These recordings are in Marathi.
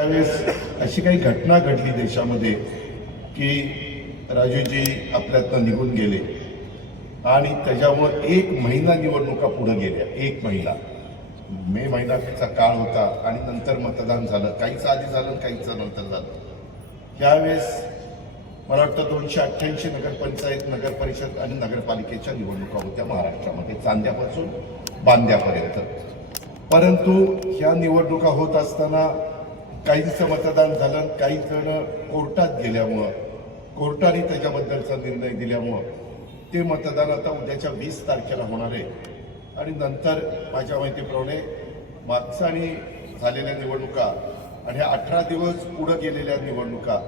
त्यावेळेस अशी काही घटना घडली देशामध्ये की राजूजी आपल्यातनं निघून गेले आणि त्याच्यामुळे 1 महिना निवडणुका पुढे गेल्या. 1 महिना, मे महिन्याचा काळ होता आणि नंतर मतदान झालं. काहीच आधी झालं, काहीच नंतर झालं. त्यावेळेस मला वाटतं 288 नगरपंचायत, नगरपरिषद आणि नगरपालिकेच्या निवडणुका होत्या महाराष्ट्रामध्ये, चांद्यापासून बांद्यापर्यंत. परंतु ह्या निवडणुका होत असताना काहींचं मतदान झालं, काही जण कोर्टात गेल्यामुळं, कोर्टाने त्याच्याबद्दलचा निर्णय दिल्यामुळं ते मतदान आता उद्याच्या 20 तारखेला होणार आहे. आणि नंतर माझ्या माहितीप्रमाणे मागच्या आणि झालेल्या निवडणुका आणि 18 दिवस पुढे गेलेल्या निवडणुका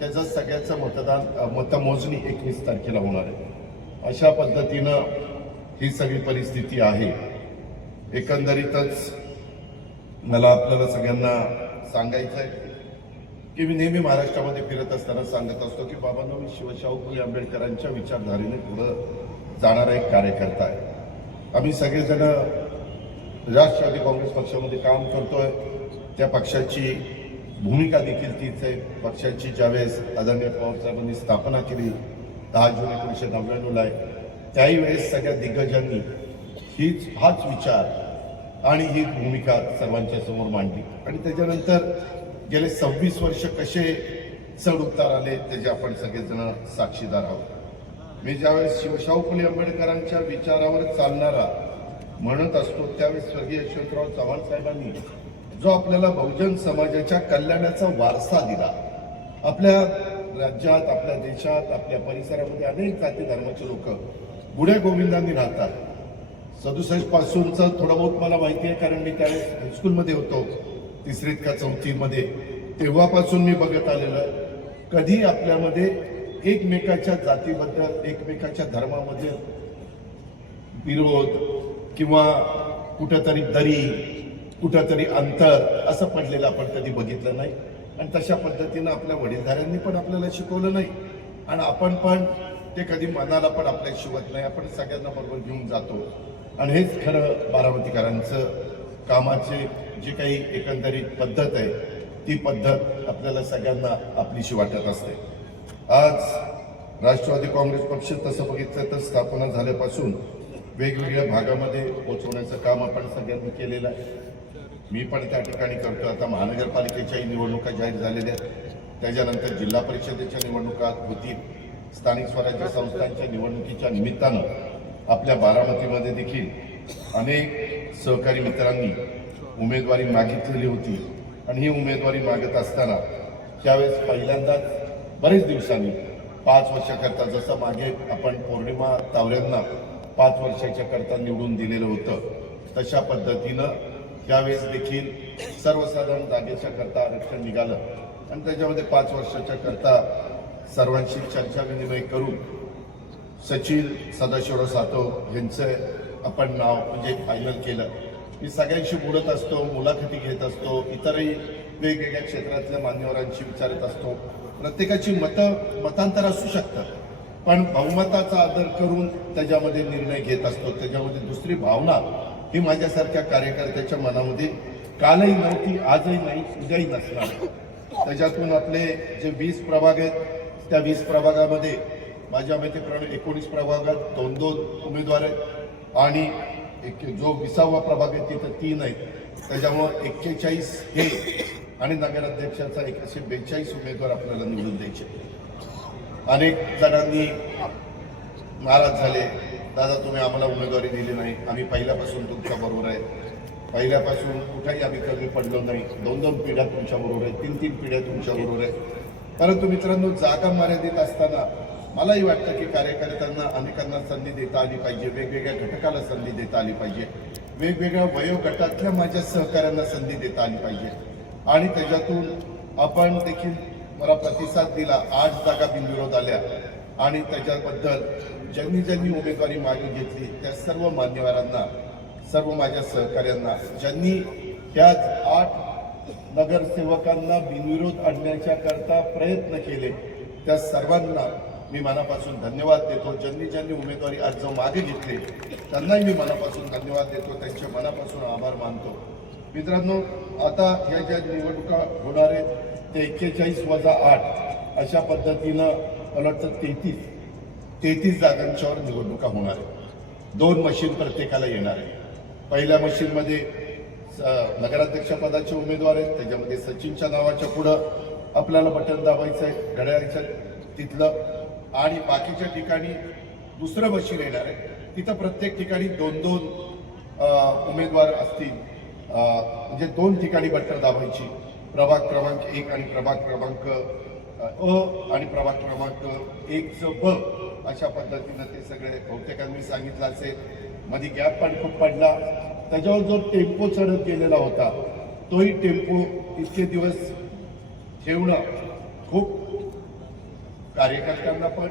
त्याचं सगळ्याचं मतमोजणी 21 तारखेला होणार आहे. अशा पद्धतीनं ही सगळी परिस्थिती आहे. एकंदरीतच मला आपल्याला सगळ्यांना सांगायचं आहे की मी नेहमी महाराष्ट्रामध्ये फिरत असताना सांगत असतो की बाबांनो, मी शिवशाहू फुले आंबेडकरांच्या विचारधारेने पुढं जाणारा एक कार्यकर्ता आहे. आम्ही सगळेजण राष्ट्रवादी काँग्रेस पक्षामध्ये काम करतोय. त्या पक्षाची भूमिका देखील तीच आहे. पक्षाची ज्यावेळेस आदरणीय पवारसाहेबांनी स्थापना केली 10 जून 1999ला, त्याही वेळेस सगळ्या दिग्गजांनी हाच विचार आणि ही भूमिका सर्वांच्या समोर मांडली. आणि त्याच्यानंतर गेले 26 वर्ष कसे चढ उतार आले त्याचे आपण सगळेजण साक्षीदार आहोत. मी ज्यावेळेस शिवशाहू फुले आंबेडकरांच्या विचारावर चालणारा म्हणत असतो त्यावेळेस स्वर्गीय यशवंतराव चव्हाण साहेबांनी जो आपल्याला बहुजन समाजाच्या कल्याणाचा वारसा दिला. आपल्या राज्यात, आपल्या देशात, आपल्या परिसरामध्ये अनेक जाती धर्माचे लोक बुड्या गोविंदांनी राहतात. 67 पासूनचं थोडं बहुत मला माहिती आहे, कारण मी त्यावेळेस हायस्कूलमध्ये होतो, 3रीत का 4थीमध्ये. तेव्हापासून मी बघत आलेलं कधी आपल्यामध्ये एकमेकाच्या जातीबद्दल, एकमेकाच्या धर्मामध्ये विरोध किंवा कुठंतरी दरी, कुठंतरी अंतर असं पडलेलं आपण कधी बघितलं नाही. आणि तशा पद्धतीनं आपल्या वडीलधाऱ्यांनी पण आपल्याला शिकवलं नाही आणि आपण पण ते कधी मनाला पण आपल्या शिवत नाही. आपण सगळ्यांना बरोबर घेऊन जातो आणि हेच खरं बारामतीकरांचं कामाचे जे काही एकंदरीत पद्धत आहे ती पद्धत आपल्याला सगळ्यांना आपलीशी वाटत असते. आज राष्ट्रवादी काँग्रेस पक्ष तसं बघितलं तर स्थापना झाल्यापासून वेगवेगळ्या भागामध्ये पोहोचवण्याचं काम आपण सगळ्यांनी केलेलं आहे. मी पण त्या ठिकाणी करतो. आता महानगरपालिकेच्याही निवडणुका जाहीर झालेल्या आहेत, त्याच्यानंतर जिल्हा परिषदेच्या निवडणुका होतील. स्थानिक स्वराज्य संस्थांच्या निवडणुकीच्या निमित्तानं आपल्या बारामतीमध्ये देखील अनेक सहकारी मित्रांनी उमेदवारी मागितलेली होती आणि ही उमेदवारी मागत असताना त्यावेळेस पहिल्यांदाच बरेच दिवसांनी 5 वर्षाकरता, जसं मागे आपण पौर्णिमा तावऱ्यांना 5 वर्षाच्या करता निवडून दिलेलं होतं, तशा पद्धतीनं त्यावेळेस देखील सर्वसाधारण जागेच्या करता आरक्षण निघालं आणि त्याच्यामध्ये 5 वर्षाच्या करता सर्वांशी चर्चा विनिमय करून सचिन सदाशिवराव सातव यांचं आपण नाव म्हणजे फायनल केलं. मी सगळ्यांशी बोलत असतो, मुलाखती घेत असतो, इतरही वेगवेगळ्या क्षेत्रातल्या मान्यवरांशी विचारत असतो. प्रत्येकाची मतांतर असू शकतात, पण बहुमताचा आदर करून त्याच्यामध्ये निर्णय घेत असतो. त्याच्यामध्ये दुसरी भावना ही माझ्यासारख्या कार्यकर्त्याच्या मनामध्ये कालही नव्हती, आजही नाही, उद्याही नसणार. त्याच्यातून आपले जे 20 प्रभाग आहेत त्या 20 प्रभागामध्ये माझ्या माहितीप्रमाणे 19 प्रभागात 2-2 उमेदवार आहेत आणि जो 20वा प्रभाग आहे तिथं 3 आहेत. त्याच्यामुळं 41 हे आणि नगराध्यक्षाचा असे 42 उमेदवार आपल्याला निवडून द्यायचे. अनेक जणांनी नाराज झाले, दादा तुम्ही आम्हाला उमेदवारी दिली नाही, आम्ही पहिल्यापासून तुमच्या बरोबर आहे, पहिल्यापासून कुठेही आम्ही कमी पडलो नाही, 2-2 पिढ्या तुमच्या बरोबर आहे, 3-3 पिढ्या तुमच्या बरोबर आहे. परंतु मित्रांनो, जागा मर्यादित असताना मलाही वाटतं की कार्यकर्त्यांना अनेकांना संधी देता आली पाहिजे, वेगवेगळ्या घटकाला संधी देता आली पाहिजे, वेगवेगळ्या वयोगटातल्या माझ्या सहकाऱ्यांना संधी देता आली पाहिजे. आणि त्याच्यातून आपण देखील मला प्रतिसाद दिला. 8 जागा बिनविरोध आल्या आणि त्याच्याबद्दल ज्यांनी ज्यांनी उमेदवारी मागे घेतली त्या सर्व मान्यवरांना, सर्व माझ्या सहकाऱ्यांना, ज्यांनी त्याच 8 नगरसेवकांना बिनविरोध आणण्याच्या करता प्रयत्न केले, त्या सर्वांना मी मनापासून धन्यवाद देतो. ज्यांनी ज्यांनी उमेदवारी अर्ज मागे घेतले त्यांनाही मी मनापासून धन्यवाद देतो, त्यांच्या मनापासून आभार मानतो. मित्रांनो, आता ह्या ज्या निवडणुका होणार आहेत ते 41+8 अशा पद्धतीनं मला वाटतं 33 जागांच्यावर निवडणुका होणार आहेत. 2 मशीन प्रत्येकाला येणार आहे. पहिल्या मशीनमध्ये नगराध्यक्ष पदाचे उमेदवार आहेत, त्याच्यामध्ये सचिनच्या नावाच्या पुढं आपल्याला बटन दाबायचं आहे घड्याळाच्या तिथलं, आणि बाकीच्या ठिकाणी दुसरं मशीन येणार आहे. तिथं प्रत्येक ठिकाणी 2-2 उमेदवार असतील, म्हणजे 2 ठिकाणी बटन दाबायची. प्रभाग क्रमांक 1 आणि प्रभाग क्रमांक अ आणि प्रभाग क्रमांक 1 ब अशा पद्धतीनं ते सगळे बहुतेकांनी सांगितलं असेल. मध्ये गॅप पण खूप पडला. त्याच्यावर जो टेम्पो चढत गेलेला होता तोही टेम्पो इतके दिवस ठेवणं खूप कार्यकर्त्यांना पण,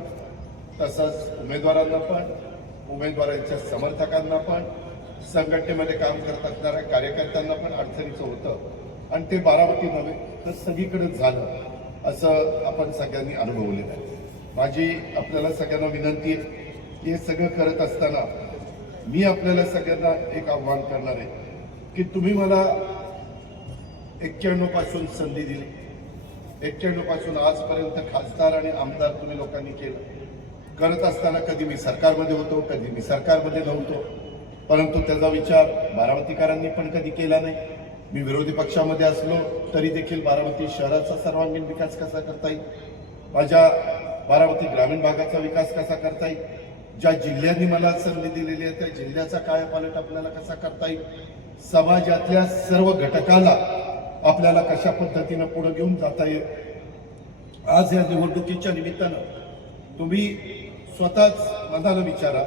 तसंच उमेदवारांना पण, उमेदवारांच्या समर्थकांना पण, संघटनेमध्ये काम करत असणाऱ्या कार्यकर्त्यांना पण अडचणीचं होतं. आणि ते बारामती नव्हे तर सगळीकडेच झालं असं आपण सगळ्यांनी अनुभवलेलं आहे. माझी आपल्याला सगळ्यांना विनंती आहे की हे सगळं करत असताना मी आपल्याला सगळ्यांना एक आव्हान करणार आहे की तुम्ही मला 91 पासून संधी दिली. 91 पासून आजपर्यंत खासदार आणि आमदार तुम्ही लोकांनी केलं. करत असताना कधी मी सरकारमध्ये होतो, कधी मी सरकारमध्ये नव्हतो, परंतु त्याचा विचार बारामतीकरांनी पण कधी केला नाही. मी विरोधी पक्षामध्ये असलो तरी देखील बारामती शहराचा सर्वांगीण विकास कसा करता येईल, माझ्या बारामती ग्रामीण भागाचा विकास कसा करता येईल, ज्या जिल्ह्यांनी मला संधी दिलेली आहे त्या जिल्ह्याचा कायापालट आपल्याला कसा करता येईल, समाजातल्या सर्व घटकाला आपल्याला कशा पद्धतीनं पुढे घेऊन जाता येईल. आज या निवडणुकीच्या निमित्तानं तुम्ही स्वतःच मनाला विचारा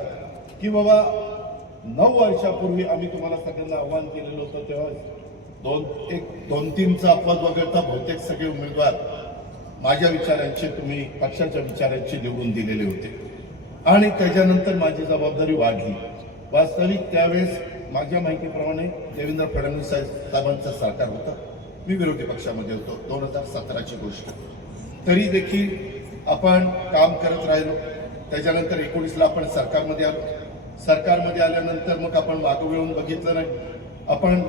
की बाबा 9 वर्षापूर्वी आम्ही तुम्हाला सगळ्यांना आव्हान केलेलं होतं, तेव्हा 2-3चा अपवाद वगळता बहुतेक सगळे उमेदवार माझ्या विचारांचे, तुम्ही पक्षाच्या विचारांचे निवडून दिलेले होते. आणि त्याच्यानंतर माझी जबाबदारी वाढली. वास्तविक त्यावेळेस माझ्या माहितीप्रमाणे देवेंद्र फडणवीस साहेबांचं सरकार होतं, मी विरोधी पक्षामध्ये होतो. 2017ची गोष्ट. तरी देखील आपण काम करत राहिलो. त्याच्यानंतर 19ला आपण सरकारमध्ये आलो. सरकारमध्ये आल्यानंतर मग आपण मागं वळून बघितलं नाही. आपण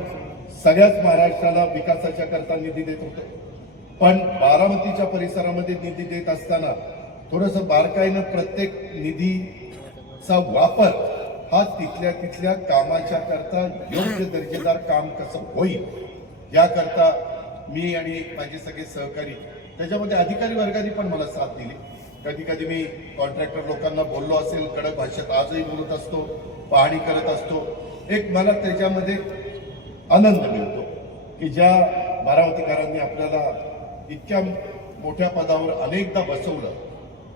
सगळ्याच महाराष्ट्राला विकासाच्या करता निधी देत होतो, पण बारामतीच्या परिसरामध्ये निधी देत असताना थोडंसं बारकाईनं प्रत्येक निधीचा वापर हा तिथल्या कामाच्या करता योग्य दर्जेदार काम कसं होईल याकरता मी आणि माझे सगळे सहकारी, त्याच्यामध्ये अधिकारी वर्गाने पण मला साथ दिली. कधी कधी मी कॉन्ट्रॅक्टर लोकांना बोललो असेल कडक भाषेत, आजही बोलत असतो, पाहणी करत असतो. एक मला त्याच्यामध्ये आनंद मिळतो की ज्या बारामतीकरांनी आपल्याला इतक्या मोठ्या पदावर अनेकदा बसवलं,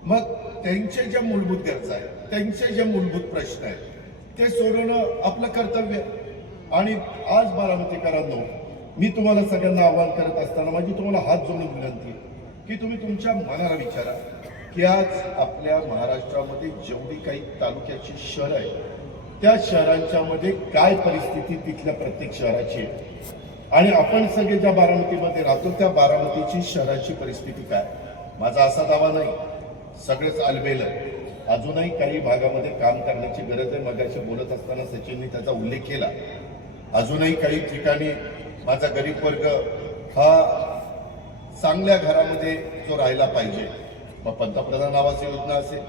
मग त्यांचे ज्या मूलभूत गरजा आहेत, त्यांचे जे मूलभूत प्रश्न आहेत ते सोडवणं आपलं कर्तव्य. आणि आज बारामतीकरांनो, मी तुम्हाला सगळ्यांना आवाहन करत असताना माझी तुम्हाला हात जोडून विनंती की तुम्ही तुमच्या मनाला विचारा की आज आपल्या महाराष्ट्रामध्ये जेवढी काही तालुक्याची शहरं आहेत त्या शहरांच्या मध्ये काय परिस्थिती तिथल्या प्रत्येक शहराची आहे, आणि आपण सगळे ज्या बारामतीमध्ये राहतो त्या बारामतीची शहराची परिस्थिती काय. माझा असा दावा नाही, सगळेच आलबेल आहे. अजूनही काही भागामध्ये काम करण्याची गरज आहे. मगाशी बोलत असताना सचिननी त्याचा उल्लेख केला. अजूनही काही ठिकाणी माझा गरीब वर्ग हा चांगल्या घरामध्ये जो राहायला पाहिजे, मग पंतप्रधान आवास योजना असेल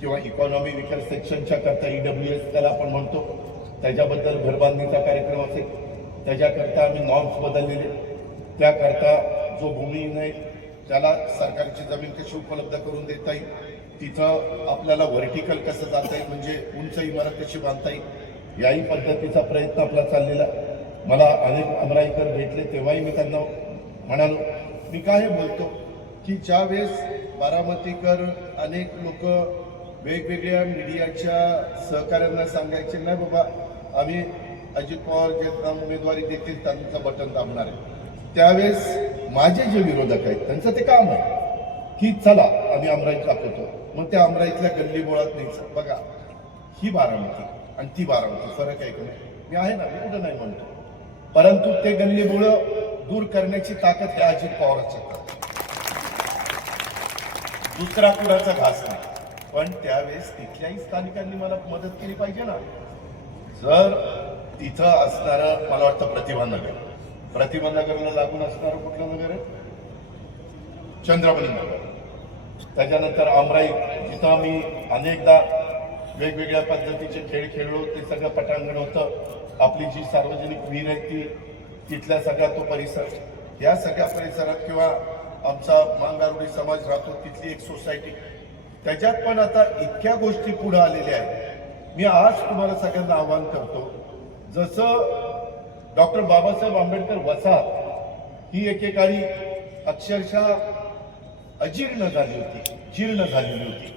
किंवा इकॉनॉमी विकर सेक्शनच्या करता EWS त्याला आपण म्हणतो, त्याच्याबद्दल घरबांधणीचा कार्यक्रम असेल, त्याच्याकरता आम्ही नॉर्म्स बदललेले. त्याकरता जो भूमिहीन आहे त्याला सरकारची जमीन कशी उपलब्ध करून देता येईल, तिथं आपल्याला व्हर्टिकल कसं जाता येईल, म्हणजे उंच इमारत कशी बांधता येईल, याही पद्धतीचा प्रयत्न आपला चाललेला. मला अनेक अमराईकर भेटले तेव्हाही मी त्यांना म्हणालो, मी काय बोलतो की ज्यावेळेस बारामतीकर अनेक लोक वेगवेगळ्या मीडियाच्या सहकार्यांना सांगायचे नाही बाबा आम्ही अजित पवार जे उमेदवारी देतील त्यांचं बटन दाबणार आहे, त्यावेळेस माझे जे विरोधक आहेत त्यांचं ते काम आहे की चला आम्ही अमराईत दाखवतो, मग त्या अमराईतल्या गल्ली बोळात न्यायचं. बघा, ही बारामती आणि ती बारामती फरक आहे का नाही? मी आहे ना, मी कुठं नाही म्हणतो, परंतु ते गल्ली बोळ दूर करण्याची ताकद हे अजित पवारांची. दुसरा कुणाचा घास नाही. पण त्यावेळेस तिथल्याही स्थानिकांनी मला मदत केली पाहिजे ना. जर तिथं असणारं मला वाटतं प्रतिभानगर प्रतिमा नगरला लागून असणारं कुठलं नगर आहे? चंद्रमणी नगर. त्याच्यानंतर आमराई, जिथं आम्ही अनेकदा वेगवेगळ्या पद्धतीचे खेळ खेळलो, ते सगळं पटांगण होतं. आपली जी सार्वजनिक विहीर आहे ती, तिथल्या सगळा तो परिसर, या सगळ्या परिसरात किंवा आमचा मांगारोडी समाज राहतो तिथली एक सोसायटी, त्याच्यात पण आता इतक्या गोष्टी पुढे आलेल्या आहेत. मी आज तुम्हाला सगळ्यांना आवाहन करतो, जसं डॉक्टर बाबासाहेब आंबेडकर वसाहत ही एकेकाळी अक्षरशः अजीर्ण झाली होती, जीर्ण झालेली होती,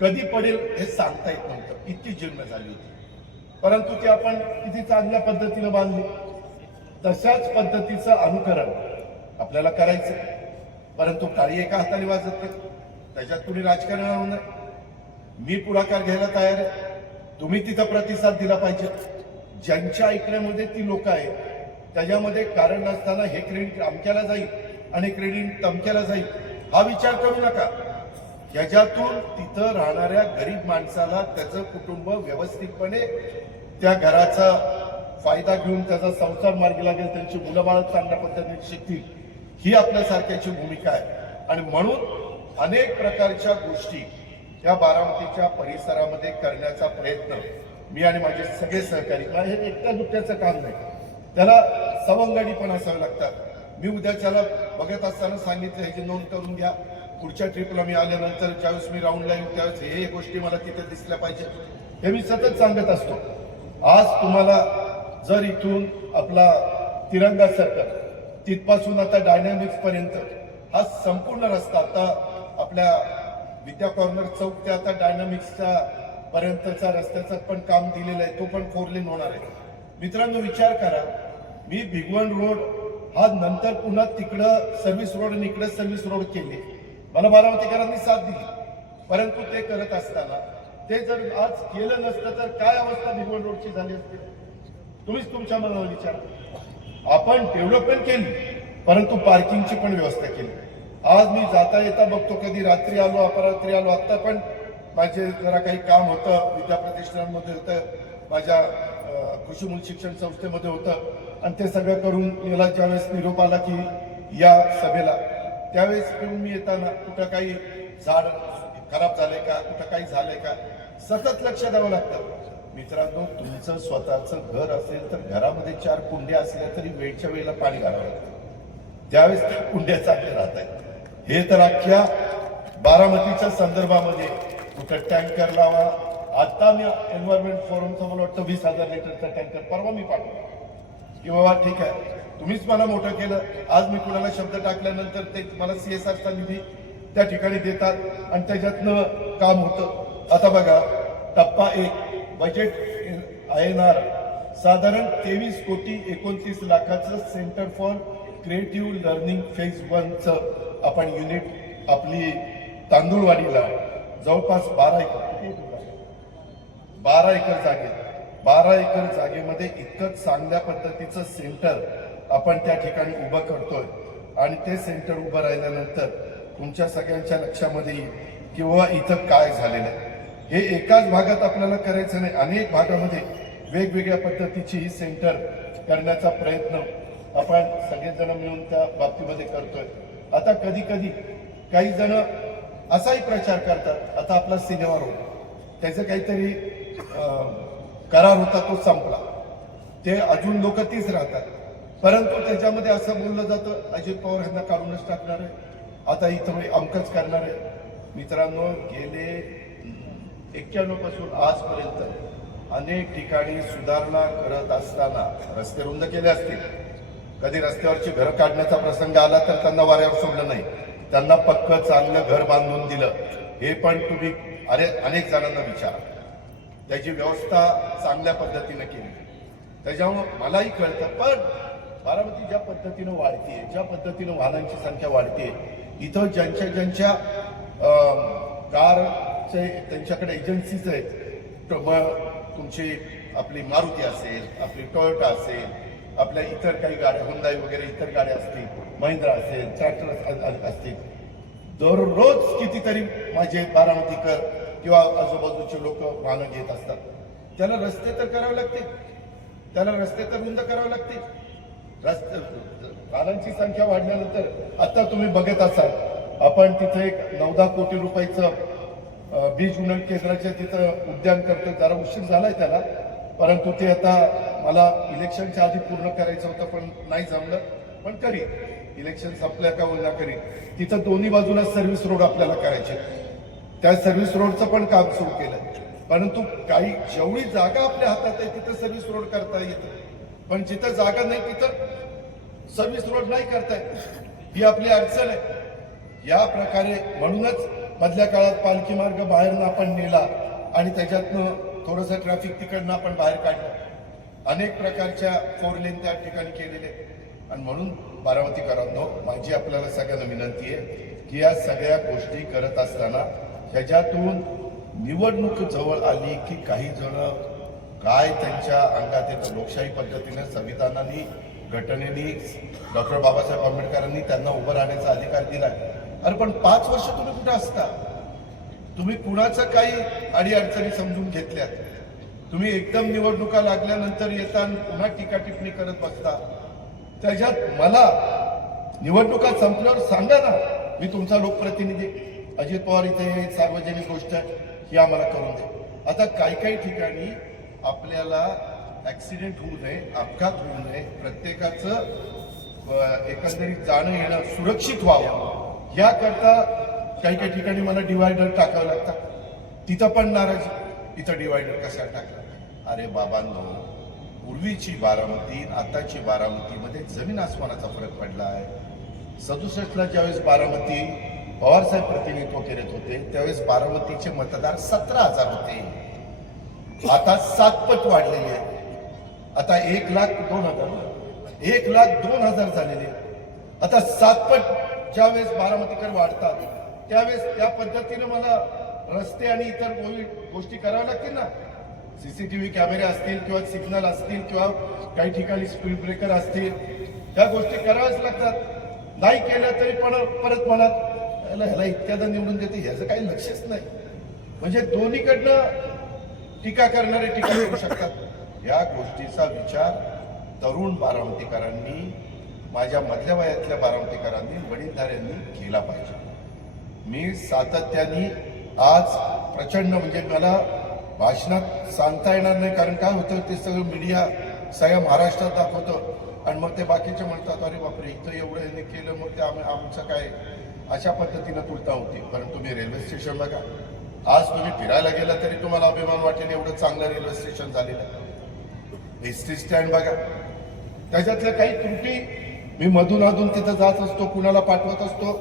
कधी पडेल हे सांगता येत नव्हतं, इतकी जीर्ण झाली होती. परंतु ती आपण किती चांगल्या पद्धतीनं बांधली. तशाच पद्धतीचं अनुकरण आपल्याला करायचं, परंतु टाळी एका हाताने वाजत नाही, त्याच्यात कुणी राजकारण नाही. मी पुढाकार घ्यायला तयार आहे, तुम्ही तिथं प्रतिसाद दिला पाहिजे. ज्यांच्या ऐकण्यामध्ये ती लोक आहेत, त्याच्यामध्ये कारण नसताना हे क्रेडिट अमक्याला जाईल आणि क्रेडिट तमक्याला जाईल हा विचार करू नका. याच्यातून तिथं राहणाऱ्या गरीब माणसाला त्याचं कुटुंब व्यवस्थितपणे त्या घराचा फायदा घेऊन त्याचा संसार मार्गी लागेल, त्यांची मुलं बाळ चांगल्या पद्धतीने शिकतील, ही आपल्यासारख्याची भूमिका आहे. आणि म्हणून अनेक प्रकारच्या गोष्टी या बारामतीच्या परिसरामध्ये करण्याचा प्रयत्न मी आणि माझे सगळे सहकारी, हे एकट्या दुट्याचं काम नाही, त्याला सवंगडी पण असावे लागतात. मी उद्याच्याला बघत असताना सांगितलं, ह्याची नोंद करून घ्या. पुढच्या ट्रिपला मी आल्यानंतर ज्यावेळेस मी राऊंडला येऊ त्यावेळेस हे गोष्टी मला तिथे दिसल्या पाहिजे, हे मी सतत सांगत असतो. आज तुम्हाला जर इथून आपला तिरंगा सर्कल तिथपासून आता डायनॅमिक्स पर्यंत हा संपूर्ण रस्ता, आता आपल्या विद्या कॉर्नर चौक ते आता डायनॅमिक्सच्या पर्यंतचा रस्त्याचं पण काम दिलेलं आहे, तो पण 4 लेन होणार आहे. मित्रांनो विचार करा, मी भिगवण रोड हा नंतर पुन्हा तिकडं सर्व्हिस रोड आणि इकडे सर्व्हिस रोड केले, मला बारामतीकरांनी साथ दिली. परंतु ते करत असताना ते जर आज केलं नसतं तर काय अवस्था भिगवण रोडची झाली असती? तुम्हीच तुमच्या मनाला विचारा. आपण डेव्हलपमेंट केली, परंतु पार्किंगची पण व्यवस्था केली. आज मी जाता येता बघतो, कधी रात्री आलो, अपरात्री आलो. आता पण माझे जरा काही काम होतं, विद्या प्रतिष्ठानमध्ये होतं, माझ्या कृषी मूल शिक्षण संस्थेमध्ये होतं, आणि ते सगळं करून मला ज्यावेळेस निरोप आला की या सभेला, त्यावेळेस मी येताना कुठं काही झाड खराब झालंय का, कुठं काही झालंय का, सतत लक्ष द्यावं लागतं. मित्रांनो, तुमचं स्वतःचं घर असेल तर घरामध्ये 4 कुंड्या असल्या तरी वेळच्या वेळेला पाणी घालावं लागतं, त्यावेळेस त्या कुंड्या चांगल्या राहत आहेत. हे तर अख्ख्या बारामतीच्या संदर्भामध्ये कुठं टँकर लावा. आता मी एन्व्हायरमेंट फोरमचा मला वाटतं 20,000 लिटरचा टँकर परवा मी पाठवला की बाबा ठीक आहे, तुम्हीच मला मोठं केलं. आज मी कुणाला शब्द टाकल्यानंतर ते मला CSRचा निधी त्या ठिकाणी देतात आणि त्याच्यातनं काम होतं. आता बघा, टप्पा 1 बजेट INR साधारण 23,29,00,000चं centre for creative learning phase 1चं आपण युनिट आपली तांदूळवाडीला जवळपास 12 एकर जागेमध्ये इतकं चांगल्या पद्धतीचं सेंटर आपण त्या ठिकाणी उभं करतोय. आणि ते सेंटर उभं राहिल्यानंतर तुमच्या सगळ्यांच्या लक्षामध्ये येईल किंवा इथं काय झालेलं आहे. हे एकाच भागात आपल्याला करायचं नाही, अनेक भागामध्ये वेगवेगळ्या पद्धतीची ही सेंटर करण्याचा प्रयत्न आपण सगळेजण मिळून त्या बाबतीमध्ये करतोय. आता कधी कधी काही जण असाही प्रचार करतात, आता आपला सिनेमा रोड, त्याचं काहीतरी करार होता तो संपला, ते अजून लोक तीच राहतात. परंतु त्याच्यामध्ये असं बोललं जातं अजित पवार यांना काढूनच टाकणार आहे, आता इथं अमकच करणार आहे. मित्रांनो, गेले 91 पासून आजपर्यंत अनेक ठिकाणी सुधारणा करत असताना रस्ते रुंद केले असतील, कधी रस्त्यावरची घरं काढण्याचा प्रसंग आला तर त्यांना वाऱ्यावर सोडलं नाही, त्यांना पक्क चांगलं घर बांधून दिलं. हे पण तुम्ही अनेक जणांना विचारा, त्याची व्यवस्था चांगल्या पद्धतीने केली. त्याच्यामुळं मलाही कळतं. पण बारामती ज्या पद्धतीनं वाढतीये, ज्या पद्धतीनं वाहनांची संख्या वाढते, इथं ज्यांच्या कारचे त्यांच्याकडे एजन्सीज आहेत, तुमची आपली मारुती असेल, आपली टोयोटा असेल, आपल्या इतर काही गाड्या, हुंदाई वगैरे इतर गाड्या असतील, महिंद्रा असेल, ट्रॅक्टर असतील, दररोज कितीतरी माझे बारामतीकर किंवा आजूबाजूचे लोक वाहनं घेत असतात. त्याला रस्ते तर करावे लागतील, त्याला रस्ते तर रुंद करावे लागतील. वाहनांची संख्या वाढल्यानंतर आता तुम्ही बघत असाल आपण तिथे एक 9-10 कोटी रुपयाचं बीज उन्नत केंद्राच्या तिथं उद्यान करतो. जरा उशीर झालाय त्याला, परंतु ते आता मला इलेक्शनच्या आधी पूर्ण करायचं होतं पण नाही जमलं. पण करी इलेक्शन संपल्या का होईना करी. तिथं दोन्ही बाजूला सर्व्हिस रोड आपल्याला करायचे. त्या सर्व्हिस रोडचं पण काम सुरू केलं. परंतु काही जेवढी जागा आपल्या हातात आहे तिथं सर्व्हिस रोड करता येतं, पण जिथं जागा नाही तिथं सर्व्हिस रोड नाही करता येत. ही आपली अडचण आहे. या प्रकारे म्हणूनच मधल्या काळात पालखी मार्ग बाहेरनं आपण नेला आणि त्याच्यातनं थोडंसं ट्रॅफिक तिकडनं आपण बाहेर काढलं. अनेक प्रकारच्या 4 लेन त्या ठिकाणी केलेले. आणि म्हणून बारामतीकरांनो, माझी आपल्याला सगळ्यांना विनंती आहे की या सगळ्या गोष्टी करत असताना ह्याच्यातून निवडणूक जवळ आली की काही जण काय त्यांच्या अंगात येतं. लोकशाही पद्धतीने संविधानाने घटनेने डॉक्टर बाबासाहेब आंबेडकरांनी त्यांना उभं राहण्याचा अधिकार दिलाय. अरे पण 5 वर्ष तुम्ही कुठे असता? तुम्ही कुणाचं काही अडीअडचणी समजून घेतल्यात? तुम्ही एकदम निवडणुका लागल्यानंतर येता आणि पुन्हा टीका टिप्पणी करत बसता. त्याच्यात मला निवडणुका संपल्यावर सांगा ना, मी तुमचा लोकप्रतिनिधी. अजित पवार इथे एक सार्वजनिक गोष्ट आहे ही आम्हाला करून दे. आता काही ठिकाणी आपल्याला ऍक्सिडेंट होऊ नये, अपघात होऊ नये, प्रत्येकाचं एकंदरीत जाणं येणं सुरक्षित व्हावं याकरता काही ठिकाणी मला डिवायडर टाकावं लागतात. तिथं पण नाराजी, इथं डिवायडर कशाला टाकला? अरे बाबांनो, पूर्वीची बारामती आताची बारामतीमध्ये जमीन आसमानाचा फरक पडला आहे. 67ला ज्यावेळेस बारामती पवारसाहेब प्रतिनिधित्व करत होते त्यावेळेस बारामतीचे मतदार 17,000 होते. आता 7 पट वाढलेले आहे. आता 1,02,000 1,02,000 झालेले. आता 7 पट ज्यावेळेस बारामतीकर वाढतात त्यावेळेस त्या पद्धतीने मला रस्ते आणि इतर गोष्टी कराव्या लागतील ना. सीसीटीव्ही कॅमेरे असतील किंवा सिग्नल असतील किंवा काही ठिकाणी स्पीड ब्रेकर असतील, त्या गोष्टी कराव्याच लागतात. नाही केल्या तरी पण परत म्हणत ह्याला इत्यादा निवडून देते, ह्याचं काही लक्षच नाही. म्हणजे दोन्हीकडनं टीका करणारे टीका करू शकतात. या गोष्टीचा विचार तरुण बारामतीकरांनी, माझ्या मधल्या वयातल्या बारामतीकरांनी, वडीलधाऱ्यांनी केला पाहिजे. मी सातत्याने आज प्रचंड म्हणजे मला भाषणात सांगता येणार नाही, कारण काय होतं ते सगळं मीडिया सगळ्या महाराष्ट्रात दाखवतं आणि मग ते बाकीचे म्हणतात अरे बापरे इथं एवढं हे केलं, मग ते आमचं काय, अशा पद्धतीनं तुलना होती. परंतु तुम्ही रेल्वे स्टेशन बघा, आज तुम्ही फिरायला गेला तरी तुम्हाला अभिमान वाटेल एवढं चांगलं रेल्वे स्टेशन झालेलं आहे. एसटी स्टँड बघा, त्याच्यातल्या काही त्रुटी मी मधून अधून तिथं जात असतो, कुणाला पाठवत असतो.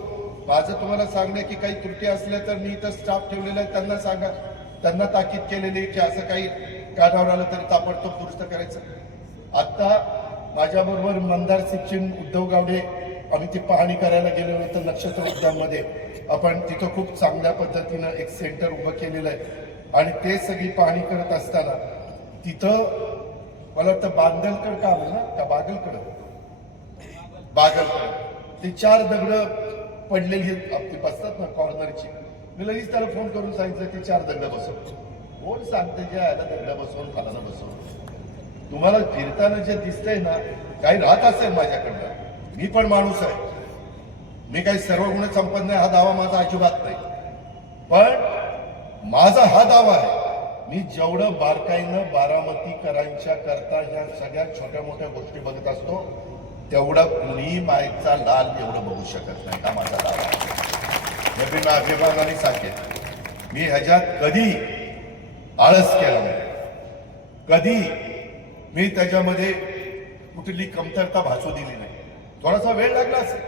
माझं तुम्हाला सांगणं की काही त्रुटी असल्या तर मी इथं स्टाफ ठेवलेला आहे, त्यांना सांगा, त्यांना ताकीद केलेली की असं काही कानावर आलं तरी ताबडतोब दुरुस्त करायचं. आता माझ्याबरोबर मंदार सिंग, उद्धव गावडे आम्ही ती पाहणी करायला गेलो होतो नक्षत्र उद्यानमध्ये. आपण तिथं खूप चांगल्या पद्धतीनं एक सेंटर उभं केलेलं आहे आणि ते सगळी पाहणी करत असताना तिथं मला वाटतं बांदलकड काम आहे ना का बागलकड ते 4 दगड पडलेली आपली बसतात ना कॉर्नरची. मी लगेच त्याला फोन करून सांगितलं की 4 दगड बसव. कोण सांगते जे आयला दगड बसवून खालाना बसवून. तुम्हाला फिरताना जे दिसतंय ना, काही राहत असेल माझ्याकडनं, मी पण माणूस आहे, मी काही सर्व गुण संपन्न आहे हा दावा माझा अजिबात नाही. पण माझा हा दावा आहे, मी जेवढं बारकाईनं बारामतीकरांच्या करता ह्या सगळ्या छोट्या मोठ्या गोष्टी बघत असतो तेवढं कुणी मायचा लाल एवढं बघू शकत नाही. हा माझा दावा आहे. हे मी अभिमानाने सांगेन. मी ह्याच्यात कधी आळस केला नाही, कधी मी त्याच्यामध्ये कुठली कमतरता भासू दिली नाही. थोडासा वेळ लागला असेल,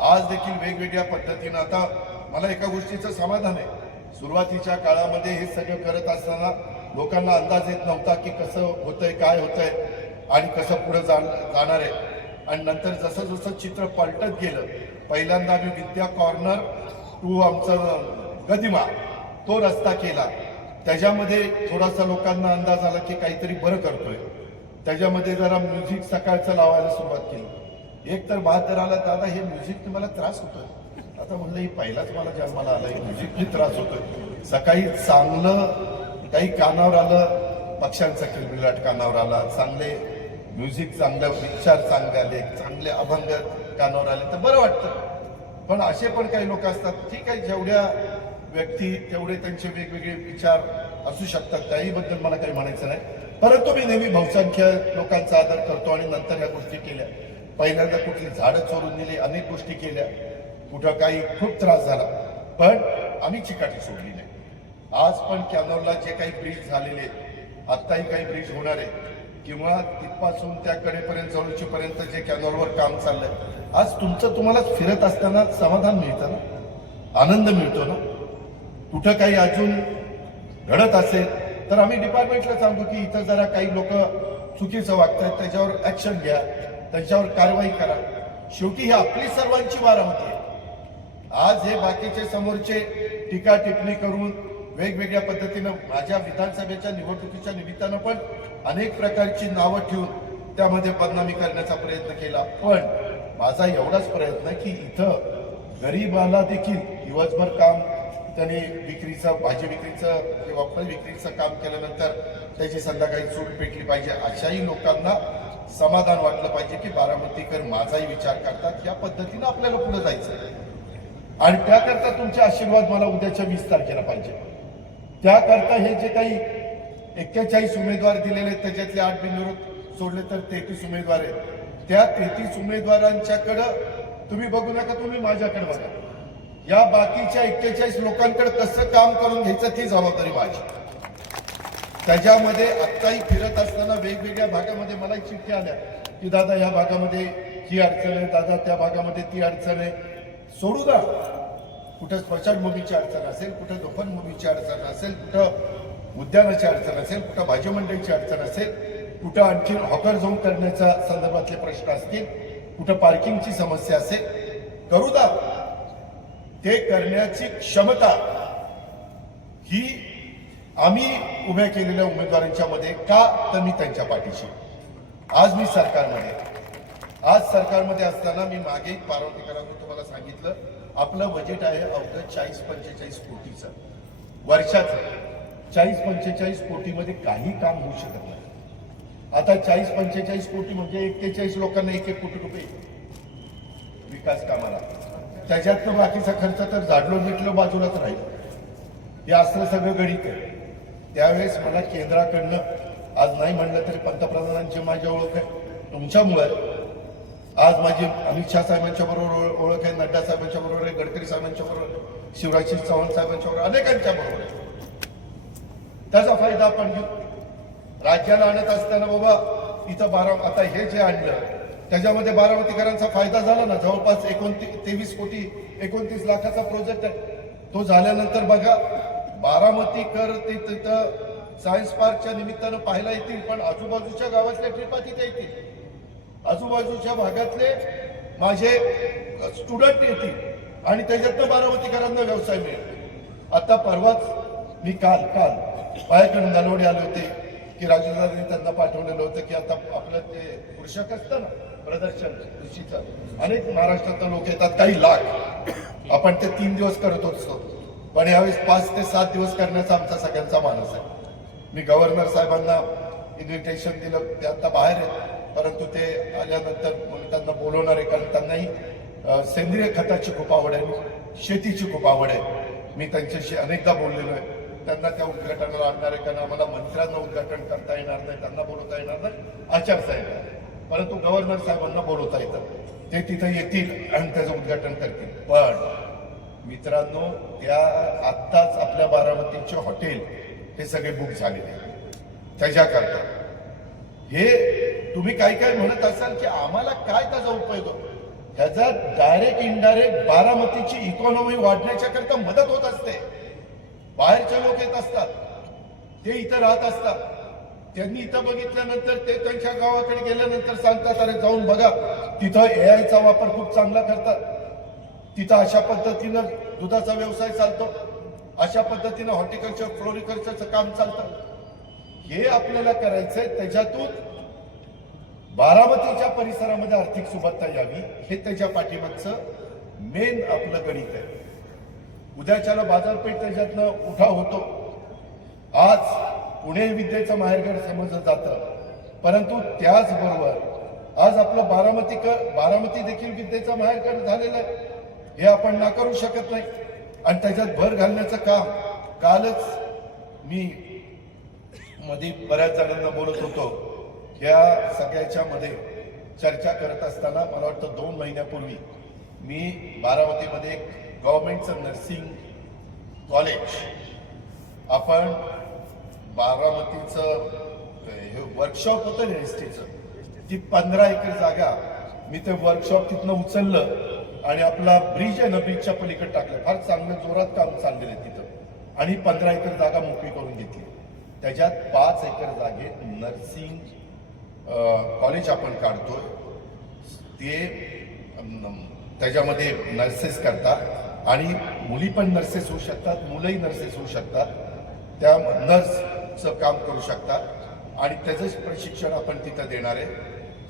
आज देखील वेगवेगळ्या पद्धतीनं. आता मला एका गोष्टीचं समाधान आहे, सुरुवातीच्या काळामध्ये हे सगळं करत असताना लोकांना अंदाज येत नव्हता की कसं होतंय, काय होतंय आणि कसं पुढे जाणार आहे. आणि नंतर जसं जसं चित्र पलटत गेलं, पहिल्यांदा आम्ही विद्या कॉर्नर टू आमचं गदिमा तो रस्ता केला. त्याच्यामध्ये थोडासा लोकांना अंदाज आला की काहीतरी बरं करतोय. त्याच्यामध्ये जरा म्युझिक सकाळचं लावायला सुरुवात केली. एक तर बहादर आला, दादा हे म्युझिकने मला त्रास होतोय. आता म्हणलं ही पहिलाच मला जन्माला आला, हे म्युझिकने त्रास होतोय. सकाळी चांगलं काही कानावर आलं, पक्ष्यांचा किलबिलाट कानावर आला, चांगले म्युझिक चांगलं, विचार चांगले आले, चांगले अभंग कानावर आले तर बरं वाटतं. पण असे पण काही लोक असतात, ठीक आहे, जेवढ्या व्यक्ती तेवढे त्यांचे वेगवेगळे विचार असू शकतात, त्याहीबद्दल मला काही म्हणायचं नाही. परंतु मी नेहमी बहुसंख्य लोकांचा आदर करतो आणि नंतर या गोष्टी केल्या. पहिल्यांदा कुठली झाडं चोरून दिली, अनेक गोष्टी केल्या, कुठं काही खूप त्रास झाला, पण आम्ही चिकाटी सोडली नाही. आज पण कॅनॉलला जे काही ब्रिज झालेले, आत्ताही काही ब्रिज होणार आहे, किंवा तिथपासून त्या कडेपर्यंत जवळचीपर्यंत जे कॅनॉलवर काम चाललंय, आज तुम्हाला फिरत असताना समाधान मिळतं ना, आनंद मिळतो ना. कुठं काही अजून घडत असेल तर आम्ही डिपार्टमेंटला सांगू की इथं जरा काही लोक चुकीचं वागतात, त्याच्यावर ऍक्शन घ्या, त्यांच्यावर कारवाई करा. शेवटी ही आपली सर्वांची बारामती आहे. आज हे बाकीचे समोरचे टीका टिप्पणी करून वेगवेगळ्या पद्धतीनं माझ्या विधानसभेच्या निवडणुकीच्या निमित्तानं पण अनेक प्रकारची नावं ठेवून त्यामध्ये बदनामी करण्याचा प्रयत्न केला. पण माझा एवढाच प्रयत्न की इथं गरीबाला देखील दिवसभर काम, त्याने विक्रीचं, भाजी विक्रीचं किंवा फळ विक्रीचं काम केल्यानंतर त्याची संध्याकाळी सूट पेटली पाहिजे. अशाही लोकांना समाधान वाटलं पाहिजे की बारामतीकर माझाही विचार करतात. या पद्धतीनं आपल्याला पुढे जायचं आणि त्याकरता तुमचे आशीर्वाद मला उद्याच्या 20 तारखेला पाहिजे. त्याकरता हे जे काही 41 उमेदवार दिलेले आहेत, त्याच्यातले 8 बिनविरोध सोडले तर 33 उमेदवार आहेत. त्या 33 उमेदवारांच्याकडं तुम्ही बघू नका, तुम्ही माझ्याकडे बघा. या बाकीच्या 41 लोकांकडे कसं काम करून घ्यायचं ती जबाबदारी माझी. त्याच्यामध्ये आत्ताही फिरत असताना वेगवेगळ्या भागामध्ये मला चिठ्ठ्या आल्या की दादा या भागामध्ये ही अडचण आहे, दादा त्या भागामध्ये ती अडचण आहे. सोडू द्या. कुठं स्मशानभूमीची अडचण असेल, कुठं दफनभूमीची अडचण असेल, कुठं उद्यानाची अडचण असेल, कुठं भाजी मंडईची अडचण असेल, कुठं आणखी हॉकर झोन करण्याच्या संदर्भातले प्रश्न असतील, कुठं पार्किंगची समस्या असेल, करू द्या. ते करण्याची क्षमता ही आम्ही उभ्या केलेल्या उमेदवारांच्या मध्ये का, तर मी त्यांच्या पाठीशी. आज मी सरकारमध्ये असताना मी मागे पार्वतीकरांनी तुम्हाला सांगितलं, आपलं बजेट आहे अवघं 40-45 कोटीचं वर्षाचं. 40-45 कोटीमध्ये काही काम होऊ शकत नाही. आता 40-45 कोटी म्हणजे 41 लोकांना 1-1 कोटी रुपये विकास कामाला. त्याच्यातनं बाकीचा खर्च तर झाडलो मिटलो बाजूलाच राहील. हे असं सगळं गणित आहे. त्यावेळेस मला केंद्राकडनं, आज नाही म्हणलं तरी पंतप्रधानांची माझी ओळख आहे, तुमच्यामुळे आज माझी अमित शहा साहेबांच्या बरोबर ओळख आहे, नड्डा साहेबांच्या बरोबर आहे, गडकरी साहेबांच्या बरोबर, शिवराज चव्हाण साहेबांच्या बरोबर, अनेकांच्या बरोबर आहे. त्याचा फायदा आपण घेऊ. राज्याला आणत असताना बाबा इथं आता हे जे आणलं त्याच्यामध्ये बारामतीकरांचा फायदा झाला ना. जवळपास 23 लाखाचा प्रोजेक्ट आहे. तो झाल्यानंतर बघा बारामतीकर ते तिथं सायन्स पार्कच्या निमित्तानं पाहायला येतील, पण आजूबाजूच्या गावातल्या ट्रिपा तिथे येतील, आजूबाजूच्या भागातले माझे स्टुडंट येतील आणि त्याच्यातनं बारामतीकरांना व्यवसाय मिळेल. आता परवाच मी काल पायाकडून नलवडे आले होते की राजूदादांनी त्यांना पाठवलेलं होतं की आता आपलं ते कृषक असतं ना प्रदर्शन कृषीचं, अनेक महाराष्ट्रातले लोक येतात, काही लाख. आपण ते 3 दिवस करत असतो, पण यावेळेस 5 ते 7 दिवस करण्याचा आमचा सगळ्यांचा मानस आहे. मी गव्हर्नर साहेबांना इन्व्हिटेशन दिलं, ते आता बाहेर आहेत, परंतु ते आल्यानंतर त्यांना बोलवणार आहे, कारण त्यांनाही सेंद्रिय खताची खूप आवड आहे, शेतीची खूप आवड आहे. मी त्यांच्याशी अनेकदा बोललेलो आहे. त्यांना त्या उद्घाटनाला आणणार आहे, कारण आम्हाला मंत्र्यांना उद्घाटन करता येणार नाही, त्यांना बोलवता येणार नाही, आचारसंहिता, परंतु गव्हर्नर साहेबांना बोलवता येतं. ते तिथे येतील आणि त्याचं उद्घाटन करतील. पण मित्रांनो, त्या आत्ताच आपल्या बारामतीचे हॉटेल हे सगळे बुक झालेले. त्याच्याकरता हे तुम्ही काय म्हणत असाल की आम्हाला काय त्याचा उपयोग होतो, ह्याचा डायरेक्ट इनडायरेक्ट बारामतीची इकॉनॉमी वाढण्याच्या करता मदत होत असते. बाहेरचे लोक येत असतात, ते इथं राहत असतात, त्यांनी इथं बघितल्यानंतर ते त्यांच्या गावाकडे गेल्यानंतर सांगतात, अरे जाऊन बघा तिथं AI चा वापर खूप चांगला करतात, तिथं अशा पद्धतीनं दुधाचा व्यवसाय चालतो, अशा पद्धतीनं हॉर्टिकल्चर फ्लोरिकल्चरचं काम चालतं. हे आपल्याला करायचंय. त्याच्यातून बारामतीच्या परिसरामध्ये आर्थिक सुबत्ता यावी, हे त्याच्या पाठीमागचं मेन आपलं गणित आहे. उद्याच्याला बाजारपेठ त्याच्यातनं उठाव होतो. आज पुणे विद्येचं माहेरघर समजलं जातं, परंतु त्याचबरोबर आज आपलं बारामती देखील विद्येचा माहेरघर झालेला आहे, हे आपण नाकारू शकत नाही. आणि त्याच्यात भर घालण्याचं काम कालच मी मध्ये बऱ्याच जणांना बोलत होतो. या सगळ्याच्या मध्ये चर्चा करत असताना मला वाटतं 2 महिन्यापूर्वी मी बारामतीमध्ये एक गव्हर्नमेंटचं नर्सिंग कॉलेज, आपण बारामतीचं हे वर्कशॉप होतं ना एसटीचं, ती 15 एकर जागा मी ते वर्कशॉप तिथनं उचललं आणि आपला ब्रिज आहे ना, ब्रिजच्या पलीकडे टाकलं. फार चांगलं जोरात काम चाललेलं आहे तिथं, आणि 15 एकर जागा मोकळी करून घेतली. त्याच्यात 5 एकर जागेत नर्सिंग कॉलेज आपण काढतोय. ते त्याच्यामध्ये नर्सेस करतात आणि मुली पण नर्सेस होऊ शकतात, मुलंही नर्सेस होऊ शकतात, त्या नर्सचं काम करू शकतात आणि त्याचंच प्रशिक्षण आपण तिथं देणार आहे.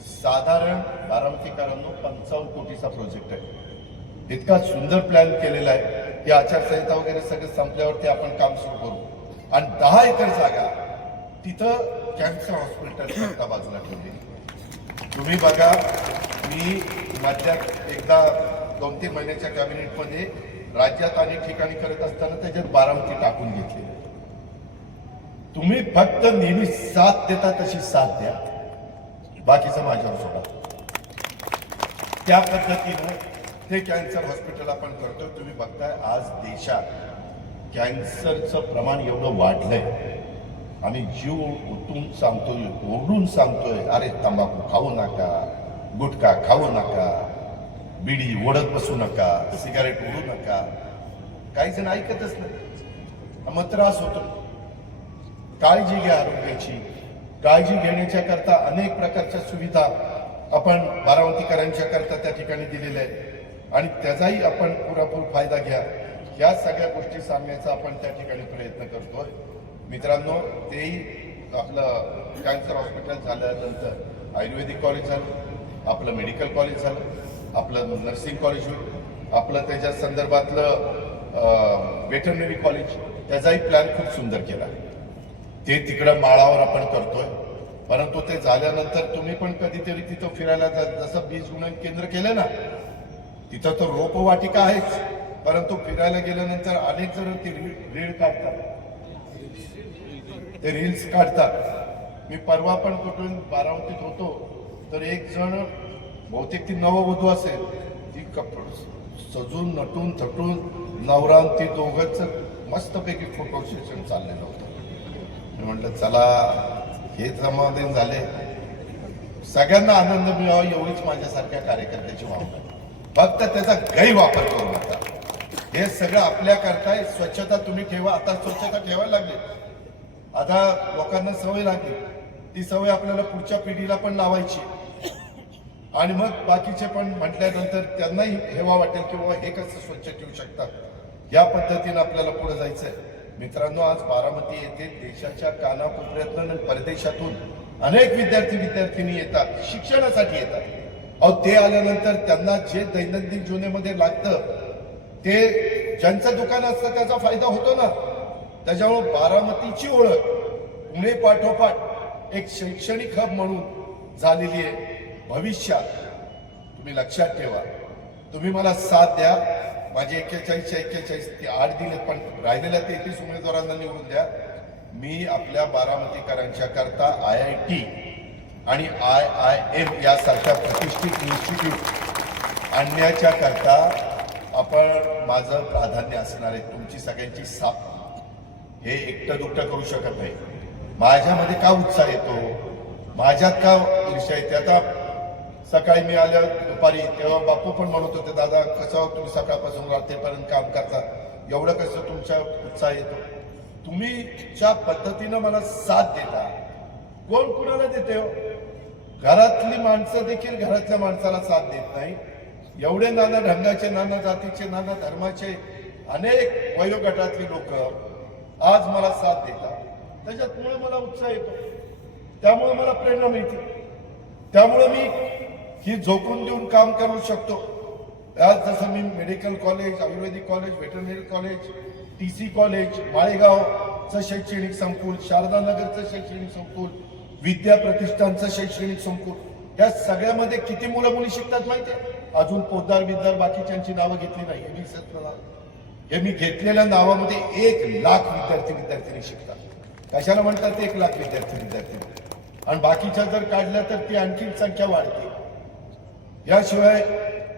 साधारण बारामतीकरांनो 55 कोटीचा प्रोजेक्ट आहे. इतका सुंदर प्लॅन केलेला आहे की आचारसंहिता वगैरे सगळं संपल्यावरती आपण काम सुरू करू. आणि 10 एकर जागा तिथं कॅन्सर हॉस्पिटल करता बाजूला ठेवली. तुम्ही बघा, मी मध्यात एकदा 2-3 महिन्याच्या कॅबिनेटमध्ये राज्यात अनेक ठिकाणी करत असताना त्याच्यात बारामती टाकून घेतली. तुम्ही फक्त नेहमी साथ देता तशी साथ द्या, बाकीचं माझ्यावर सोडा. त्या पद्धतीनं ते कॅन्सर हॉस्पिटल आपण करतोय. तुम्ही बघताय आज देशात कॅन्सरचं प्रमाण एवढं वाढलंय. आम्ही जीव ओतून सांगतोय, ओरडून सांगतोय, अरे तंबाखू खाऊ नका, गुटखा खाऊ नका, बिडी ओढत बसू नका, सिगारेट ओढू नका. काही जण ऐकतच नाही, मग त्रास होतो. काळजी घ्या आरोग्याची. काळजी घेण्याच्या करता अनेक प्रकारच्या सुविधा आपण बारामतीकरांच्या करता त्या ठिकाणी दिलेल्या आहेत आणि त्याचाही आपण पुरेपूर फायदा घ्या. या सगळ्या गोष्टी सांगण्याचा आपण त्या ठिकाणी प्रयत्न करतोय. मित्रांनो, तेही आपलं कॅन्सर हॉस्पिटल झाल्यानंतर आयुर्वेदिक कॉलेज झालं, आपलं मेडिकल कॉलेज झालं, आपलं नर्सिंग कॉलेज होईल, आपलं त्याच्या संदर्भातलं वेटरनरी कॉलेज, त्याचाही प्लॅन खूप सुंदर केला. ते तिकडं माळावर आपण करतोय. परंतु ते झाल्यानंतर तुम्ही पण कधीतरी तिथं फिरायला जा. जसं बीज गुणन केंद्र केलं ना, तिथं तर रोपवाटिका आहेच, परंतु फिरायला गेल्यानंतर अनेक जण ते रील काढतात, ते रील्स काढतात. मी परवा पण कुठून बारामतीत होतो, तर एक जण, बहुतेक ती नववधू असेल, ती सजून नटून थटून नवरा ती दोघंच मस्तपैकी फोटो सेशन चाललेलं होतं. मी म्हटलं चला, हे समाधान झाले, सगळ्यांना आनंद मिळावा एवढीच माझ्यासारख्या कार्यकर्त्याची भावना. फक्त त्याचा गैरवापर करू नका. हे सगळं आपल्या करताय. स्वच्छता तुम्ही ठेवा. आता स्वच्छता ठेवायला लागली, आता लोकांना सवय लागली. ती सवय आपल्याला पुढच्या पिढीला पण लावायची आणि मग बाकीचे पण म्हटल्यानंतर त्यांनाही हेवा वाटेल की बाबा हे कसं स्वच्छ ठेवू शकतात. या पद्धतीनं आपल्याला पुढे जायचंय. मित्रांनो, आज बारामती येथे देशाच्या कानाकोपऱ्यातून आणि परदेशातून अनेक विद्यार्थिनी येतात, शिक्षणासाठी येतात. अहो, ते आल्यानंतर त्यांना जे दैनंदिन जीवनामध्ये लागतं ते ज्यांचं दुकान असतं त्याचा फायदा होतो ना. त्याच्यामुळे बारामतीची ओळख पुणे पाठोपाठ एक शैक्षणिक हब म्हणून झालेली आहे. भविष्यात तुम्ही लक्षात ठेवा, तुम्ही मला साथ द्या. माझे 41 ते 8 दिलेत, पण राहिलेल्या 33 उमेदवारांना निवडून द्या. मी आपल्या बारामतीकरांच्या करता IIT आणि IIM यासारख्या प्रतिष्ठित इन्स्टिट्यूट आणण्याच्या करता आपण माझं प्राधान्य असणार आहे. तुमची सगळ्यांची साथ. हे एकटं दुकटं करू शकत नाही. माझ्यामध्ये का उत्साह येतो, माझ्यात का ईर्ष्या येते. आता सकाळी मी आल्या दुपारी, तेव्हा बापू पण म्हणत होते, दादा कसं तुम्ही सकाळपासून रात्रीपर्यंत काम करता, एवढं कसं तुमच्या उत्साह येतो. तुम्ही ज्या पद्धतीनं मला साथ देता, कोण कुणाला देते हो. घरातली माणसं देखील घरातल्या माणसाला साथ देत नाही. एवढे नाना ढंगाचे, नाना जातीचे, नाना धर्माचे अनेक वयोगटातली लोक आज मला साथ देतात. त्याच्यामुळे मला उत्साह येतो, त्यामुळे मला प्रेरणा मिळते, त्यामुळे मी ही झोकून देऊन काम करू शकतो. आज जसं मी medical college, ayurvedic college, veterinary college, TC college, माळेगावचं शैक्षणिक संकुल, शारदानगरचं शैक्षणिक संकुल, विद्या प्रतिष्ठानचं शैक्षणिक संकुल, या सगळ्यामध्ये किती मुलं मुली शिकतात माहितीये? अजून पोद्दार बिद्दार बाकीच्यांची नावं घेतली नाही, हे मी सत्र नाव, हे मी घेतलेल्या नावामध्ये 1,00,000 विद्यार्थी शिकतात. कशाला म्हणतात 1,00,000 विद्यार्थी? आणि बाकीच्या जर काढल्या तर ती आणखी संख्या वाढते. याशिवाय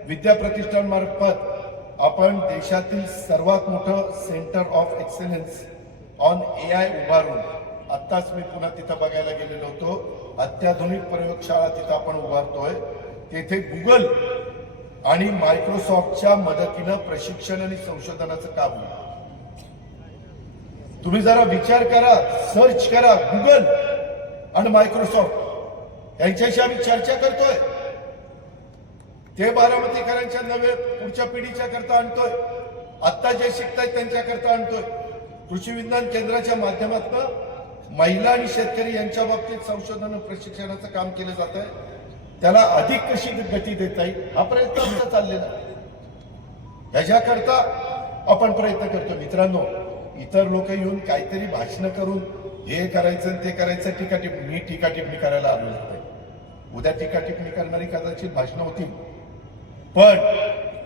विद्या प्रतिष्ठान मार्फत आपण देशातील सर्वात मोठं centre of excellence on AI उभारून, आत्ताच मी पुन्हा तिथं बघायला गेलेलो होतो, अत्याधुनिक प्रयोगशाळा तिथं आपण उभारतोय. तेथे गुगल आणि मायक्रोसॉफ्टच्या मदतीनं प्रशिक्षण आणि संशोधनाचं काम होईल. तुम्ही जरा विचार करा, सर्च करा, गुगल आणि मायक्रोसॉफ्ट यांच्याशी आम्ही चर्चा करतोय. ते बारामतीकरांच्या नव्हे, पुढच्या पिढीच्या करता आणतोय. आत्ता जे शिकतायत त्यांच्या करता आणतोय. कृषी विज्ञान केंद्राच्या माध्यमातून महिला आणि शेतकरी यांच्या बाबतीत संशोधन प्रशिक्षणाचं काम केलं जात आहे. त्याला अधिक कशी गती देता येईल हा प्रयत्न आमचा चाललेला आहे. ह्याच्याकरता आपण प्रयत्न करतो. मित्रांनो, इतर लोक येऊन काहीतरी भाषण करून हे करायचं ते करायचं, मी टीकाटिप्पणी करायला आलो नाही. उद्या टीकाटिप्पणी करणारी कदाचित भाषणं होतील, पण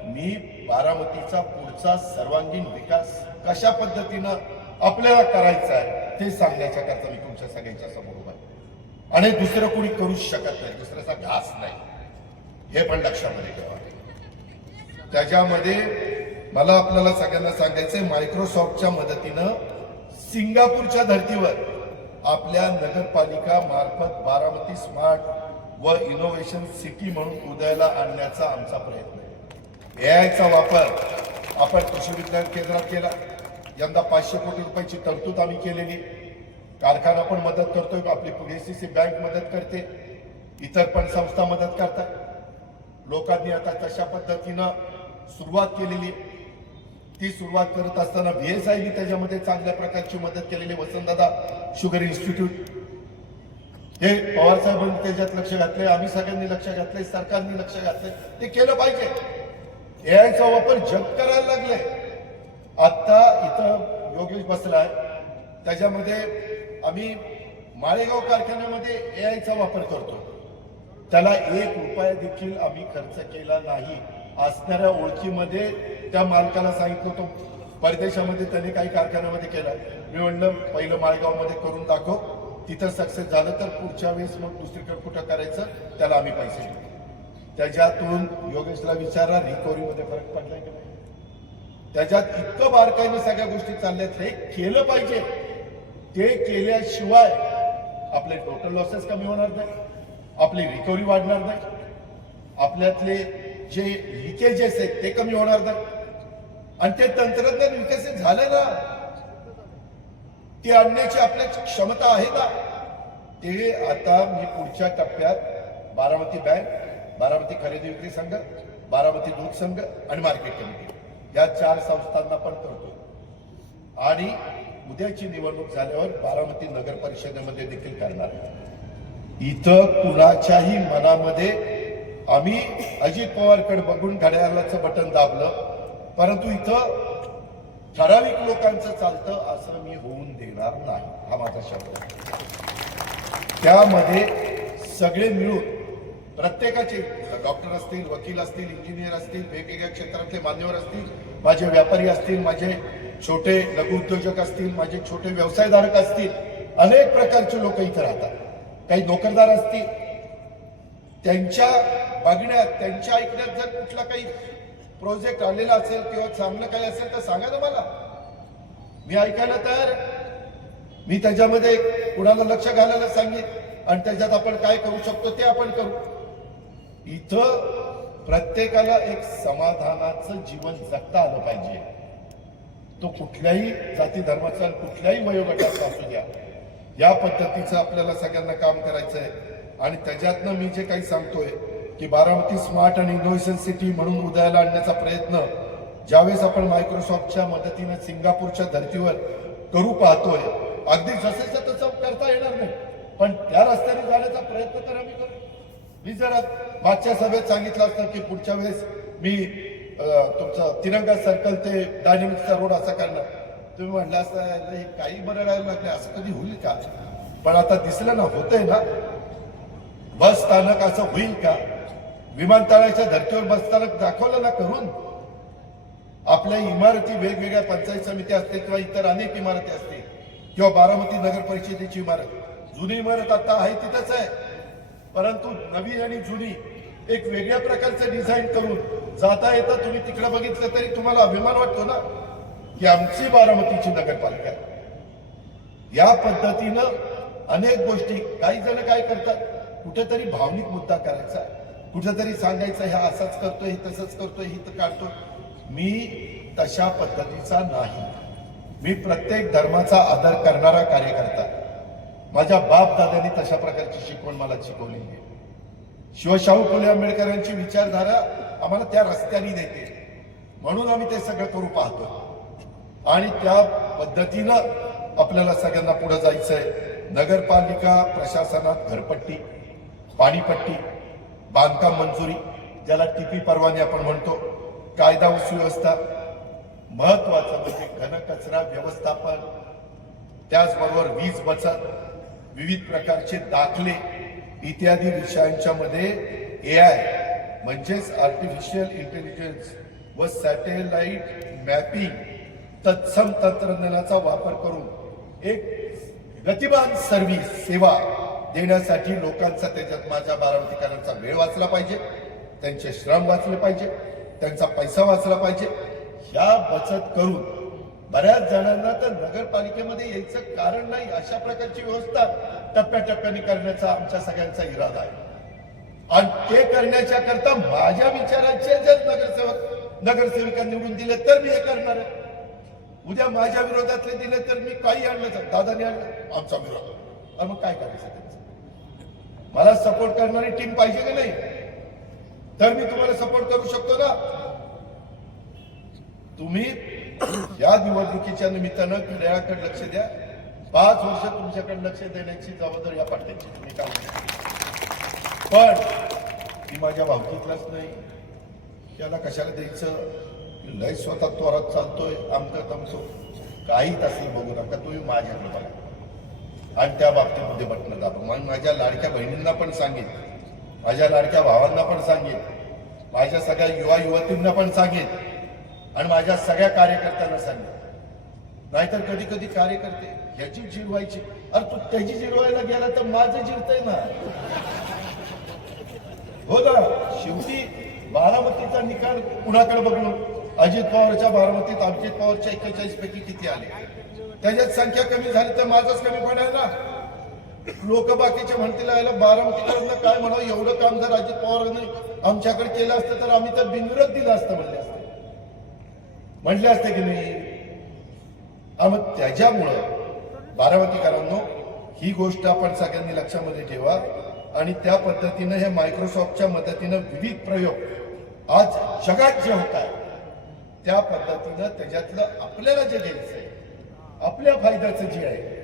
मी बारामतीचा पुढचा सर्वांगीण विकास कशा पद्धतीनं आपल्याला करायचा आहे ते सांगण्याच्या करता मी तुमच्या सगळ्यांच्या समोर उभा आहे. आणि दुसरं कोणी करू शकत नाही, दुसऱ्याचा घास नाही, हे पण लक्षामध्ये ठेवा. त्याच्यामध्ये मला आपल्याला सगळ्यांना सांगायचंय, मायक्रोसॉफ्टच्या मदतीनं सिंगापूरच्या धर्तीवर आपल्या नगरपालिका मार्फत बारामती स्मार्ट व इनोव्हेशन सिटी म्हणून उदयाला आणण्याचा आमचा प्रयत्न आहे. AIचा वापर आपण कृषी विज्ञान केंद्रात केला. यंदा 500 कोटी रुपयाची तरतूद आम्ही केलेली. कारखाना पण मदत करतोय, आपली PDCC बँक मदत करते, इतर पण संस्था मदत करतात. लोकांनी आता तशा पद्धतीनं सुरुवात केलेली. ती सुरुवात करत असताना VSIनी त्याच्यामध्ये चांगल्या प्रकारची मदत केलेली. वसंतदादा शुगर इन्स्टिट्यूट, हे पवार साहेबांनी त्याच्यात लक्ष घातलंय, आम्ही सगळ्यांनी लक्ष घातलंय, सरकारने लक्ष घातलंय, ते केलं पाहिजे. AIचा वापर जग करायला लागले. आता इथं योगेश बसलाय, त्याच्यामध्ये आम्ही माळेगाव कारखान्यामध्ये AIचा वापर करतो. त्याला 1 रुपया देखील आम्ही खर्च केला नाही. असणाऱ्या ओळखीमध्ये त्या मालकाला सांगितलं होतं, परदेशामध्ये त्याने काही कारखान्यामध्ये केलं. मी म्हणलं पहिलं माळेगावमध्ये करून दाखव, तिथं सक्सेस झालं तर पुढच्या वेळेस मग दुसरीकडे कुठं करायचं त्याला आम्ही पैसे देऊ. त्याच्यातून योगेशला विचारा, रिकव्हरीमध्ये फरक पडलाय की नाही. त्याच्यात इतकं बारकाईने सगळ्या गोष्टी चालल्यात. हे केलं पाहिजे. ते केल्याशिवाय आपले टोटल लॉसेस कमी होणार नाही, आपली रिकव्हरी वाढणार नाही, आपल्यातले जे लिकेजेस आहेत ते कमी होणार नाही. आणि ते तंत्रज्ञान विकसित झालं ना, ते आणण्याची आपल्या क्षमता आहे ना, ते आता मी पुढच्या टप्प्यात बारामती बँक, बारामती खरेदी विक्री संघ, बारामती दूध संघ आणि मार्केट कमिटी या 4 संस्थांना पण करतो. आणि उद्याची निवडणूक झाल्यावर बारामती नगर परिषदेमध्ये देखील करणार आहे. इथं कुणाच्याही मनामध्ये आम्ही अजित पवारकडे बघून घड्याळाचं बटन दाबलं, परंतु इथं ठराविक लोकांचं चालतं असं मी होऊन देणार नाही, हा माझा शब्द आहे. त्यामध्ये सगळे मिळून प्रत्येकाचे, डॉक्टर असतील, वकील असतील, इंजिनियर असतील, वेगवेगळ्या क्षेत्रातले मान्यवर असतील, माझे व्यापारी असतील, माझे छोटे लघु उद्योजक असतील, माझे छोटे व्यवसायधारक असतील, अनेक प्रकारचे लोक इथे राहतात. काही नोकरदार असतील, त्यांच्या बघण्यात, त्यांच्या ऐकण्यात जर कुठला काही प्रोजेक्ट आलेला असेल किंवा चांगलं काही असेल तर सांगा ना मला, मी ऐकायला तयार. मी त्याच्यामध्ये कुणाला लक्ष घालायला सांगेन आणि त्याच्यात आपण काय करू शकतो ते आपण करू. इथं प्रत्येकाला एक समाधानाचं जीवन जगता आलं पाहिजे. तो कुठल्याही जाती धर्माचा, कुठल्याही वयोगटाचा असू द्या, या पद्धतीचं आपल्याला सगळ्यांना काम करायचं आहे. आणि त्याच्यातनं मी जे काही सांगतोय की बारामती स्मार्ट आणि इनोव्हेशन सिटी म्हणून उदयाला आणण्याचा प्रयत्न ज्यावेळेस आपण मायक्रोसॉफ्टच्या मदतीने सिंगापूरच्या धर्तीवर करू पाहतोय, अगदी जसेच तसं करता येणार नाही, पण त्या रस्त्याने जाण्याचा प्रयत्न तर आम्ही करू. मी जरा मागच्या सभेत सांगितलं असतं की पुढच्या वेळेस मी तुमचं तिरंगा सर्कल ते डायनेमिक्सचा रोड असा करणार, तुम्ही म्हणलं असं काही बरं राहायला लागले, असं कधी होईल का? पण आता दिसलं ना, होतंय ना. बस स्थानक असं होईल का? विमानतळाच्या धर्तीवर बस स्थानक दाखवलं ना करून. आपल्या इमारती वेगवेगळ्या पंचायत समिती असते किंवा इतर अनेक इमारती असते किंवा बारामती नगर परिषदेची इमारत, जुनी इमारत आता आहे तिथंच आहे, परंतु नवी आणि जुनी एक वेगळ्या प्रकारचं डिझाईन करून जाता येता तुम्ही तिकडे बघितलं तरी तुम्हाला अभिमान वाटतो ना की आमची बारामतीची नगरपालिका आहे. या पद्धतीनं अनेक गोष्टी, काही जण काय करतात, कुठेतरी भावनिक मुद्दा करायचा, कुठेतरी सांगायचं ह्या असंच करतोय, तसंच करतोय, हित काढतोय. मी तशा पद्धतीचा नाही. मी प्रत्येक धर्माचा आदर करणारा कार्यकर्ता. माझ्या बाप दादांनी तशा प्रकारची शिकवण मला शिकवली आहे. शिवशाहू फुले आंबेडकरांची विचारधारा आम्हाला त्या रस्त्याने देते, म्हणून आम्ही ते सगळं करू पाहतो आणि त्या पद्धतीनं आपल्याला सगळ्यांना पुढे जायचंय. नगरपालिका प्रशासनात घरपट्टी, पाणीपट्टी, बांधकाम मंजुरी, ज्याला टीपी परवाने आपण म्हणतो, कायदा व सुव्यवस्था, महत्वाचं म्हणजे घनकचरा व्यवस्थापन, त्याचबरोबर वीज बचत, विविध प्रकारचे दाखले इत्यादी विषयांच्या मध्ये AI म्हणजेच आर्टिफिशियल इंटेलिजन्स व सॅटेलाइट मॅपिंग तत्सम तंत्रज्ञानाचा वापर करून एक गतिमान सर्व्हिस सेवा देण्यासाठी लोकांचा, त्याच्यात माझ्या बारामतीकरांचा वेळ वाचला पाहिजे, त्यांचे श्रम वाचले पाहिजे, त्यांचा पैसा वाचला पाहिजे. ह्या बचत करून बऱ्याच जणांना तर नगरपालिकेमध्ये यायचं कारण नाही, अशा प्रकारची व्यवस्था टप्प्याटप्प्याने करण्याचा आमच्या सगळ्यांचा इरादा आहे. आणि ते करण्याच्या करता माझ्या विचाराचे जर नगरसेविका निवडून दिले तर मी हे करणार आहे. उद्या माझ्या विरोधातले दिले तर मी काही आणलं तर दादाने आणलं आमचा विरोध, आणि मग काय करायचं त्यांचं? मला सपोर्ट करणारी टीम पाहिजे की नाही? तर मी तुम्हाला सपोर्ट करू शकतो ना. तुम्ही या निवडणुकीच्या निमित्तानं क्रीडाकडे लक्ष द्या. 5 वर्ष तुमच्याकडे लक्ष देण्याची जबाबदारी या पार्टीची. तुम्ही काय पण ती माझ्या भावकीतलाच नाही, त्याला कशाला द्यायचं, लय स्वतः तोरात चालतोय, आमचं तमसो, काही तसं बघू नका. तुम्ही माझ्याकडे बघा आणि त्या बाबतीमध्ये बटणं दाबा. मग माझ्या लाडक्या बहिणींना पण सांगेन, माझ्या लाडक्या भावांना पण सांगेन, माझ्या सगळ्या युवा युवतींना पण सांगेन आणि माझ्या सगळ्या कार्यकर्त्यांना सांगेन. नाहीतर कधी कधी कार्यकर्ते ह्याची जिरवायची, अरे तू त्याची जिरवायला गेला तर माझं जिरतय ना. हो ना, शेवटी बारामतीचा निकाल कुणाकडे बघून, अजित पवारच्या बारामतीत अजित पवारच्या 41 पैकी किती आले, त्याच्यात संख्या कमी झाली तर माझाच कमी पडेल ना. लोक बाकीचे म्हणतील याला बारामतीकडनं काय म्हणावं, एवढं काम जर अजित पवारांनी आमच्याकडे केलं असतं तर आम्ही तर बिनविरोध दिलं असतं म्हटले असते की नाही. मग त्याच्यामुळं बारामतीकरांनो ही गोष्ट आपण सगळ्यांनी लक्षामध्ये ठेवा आणि त्या पद्धतीनं हे मायक्रोसॉफ्टच्या मदतीनं विविध प्रयोग आज जगात जे होत आहे त्या पद्धतीनं त्याच्यातलं आपल्याला जे घ्यायचं आहे, आपल्या फायद्याचं जे आहे,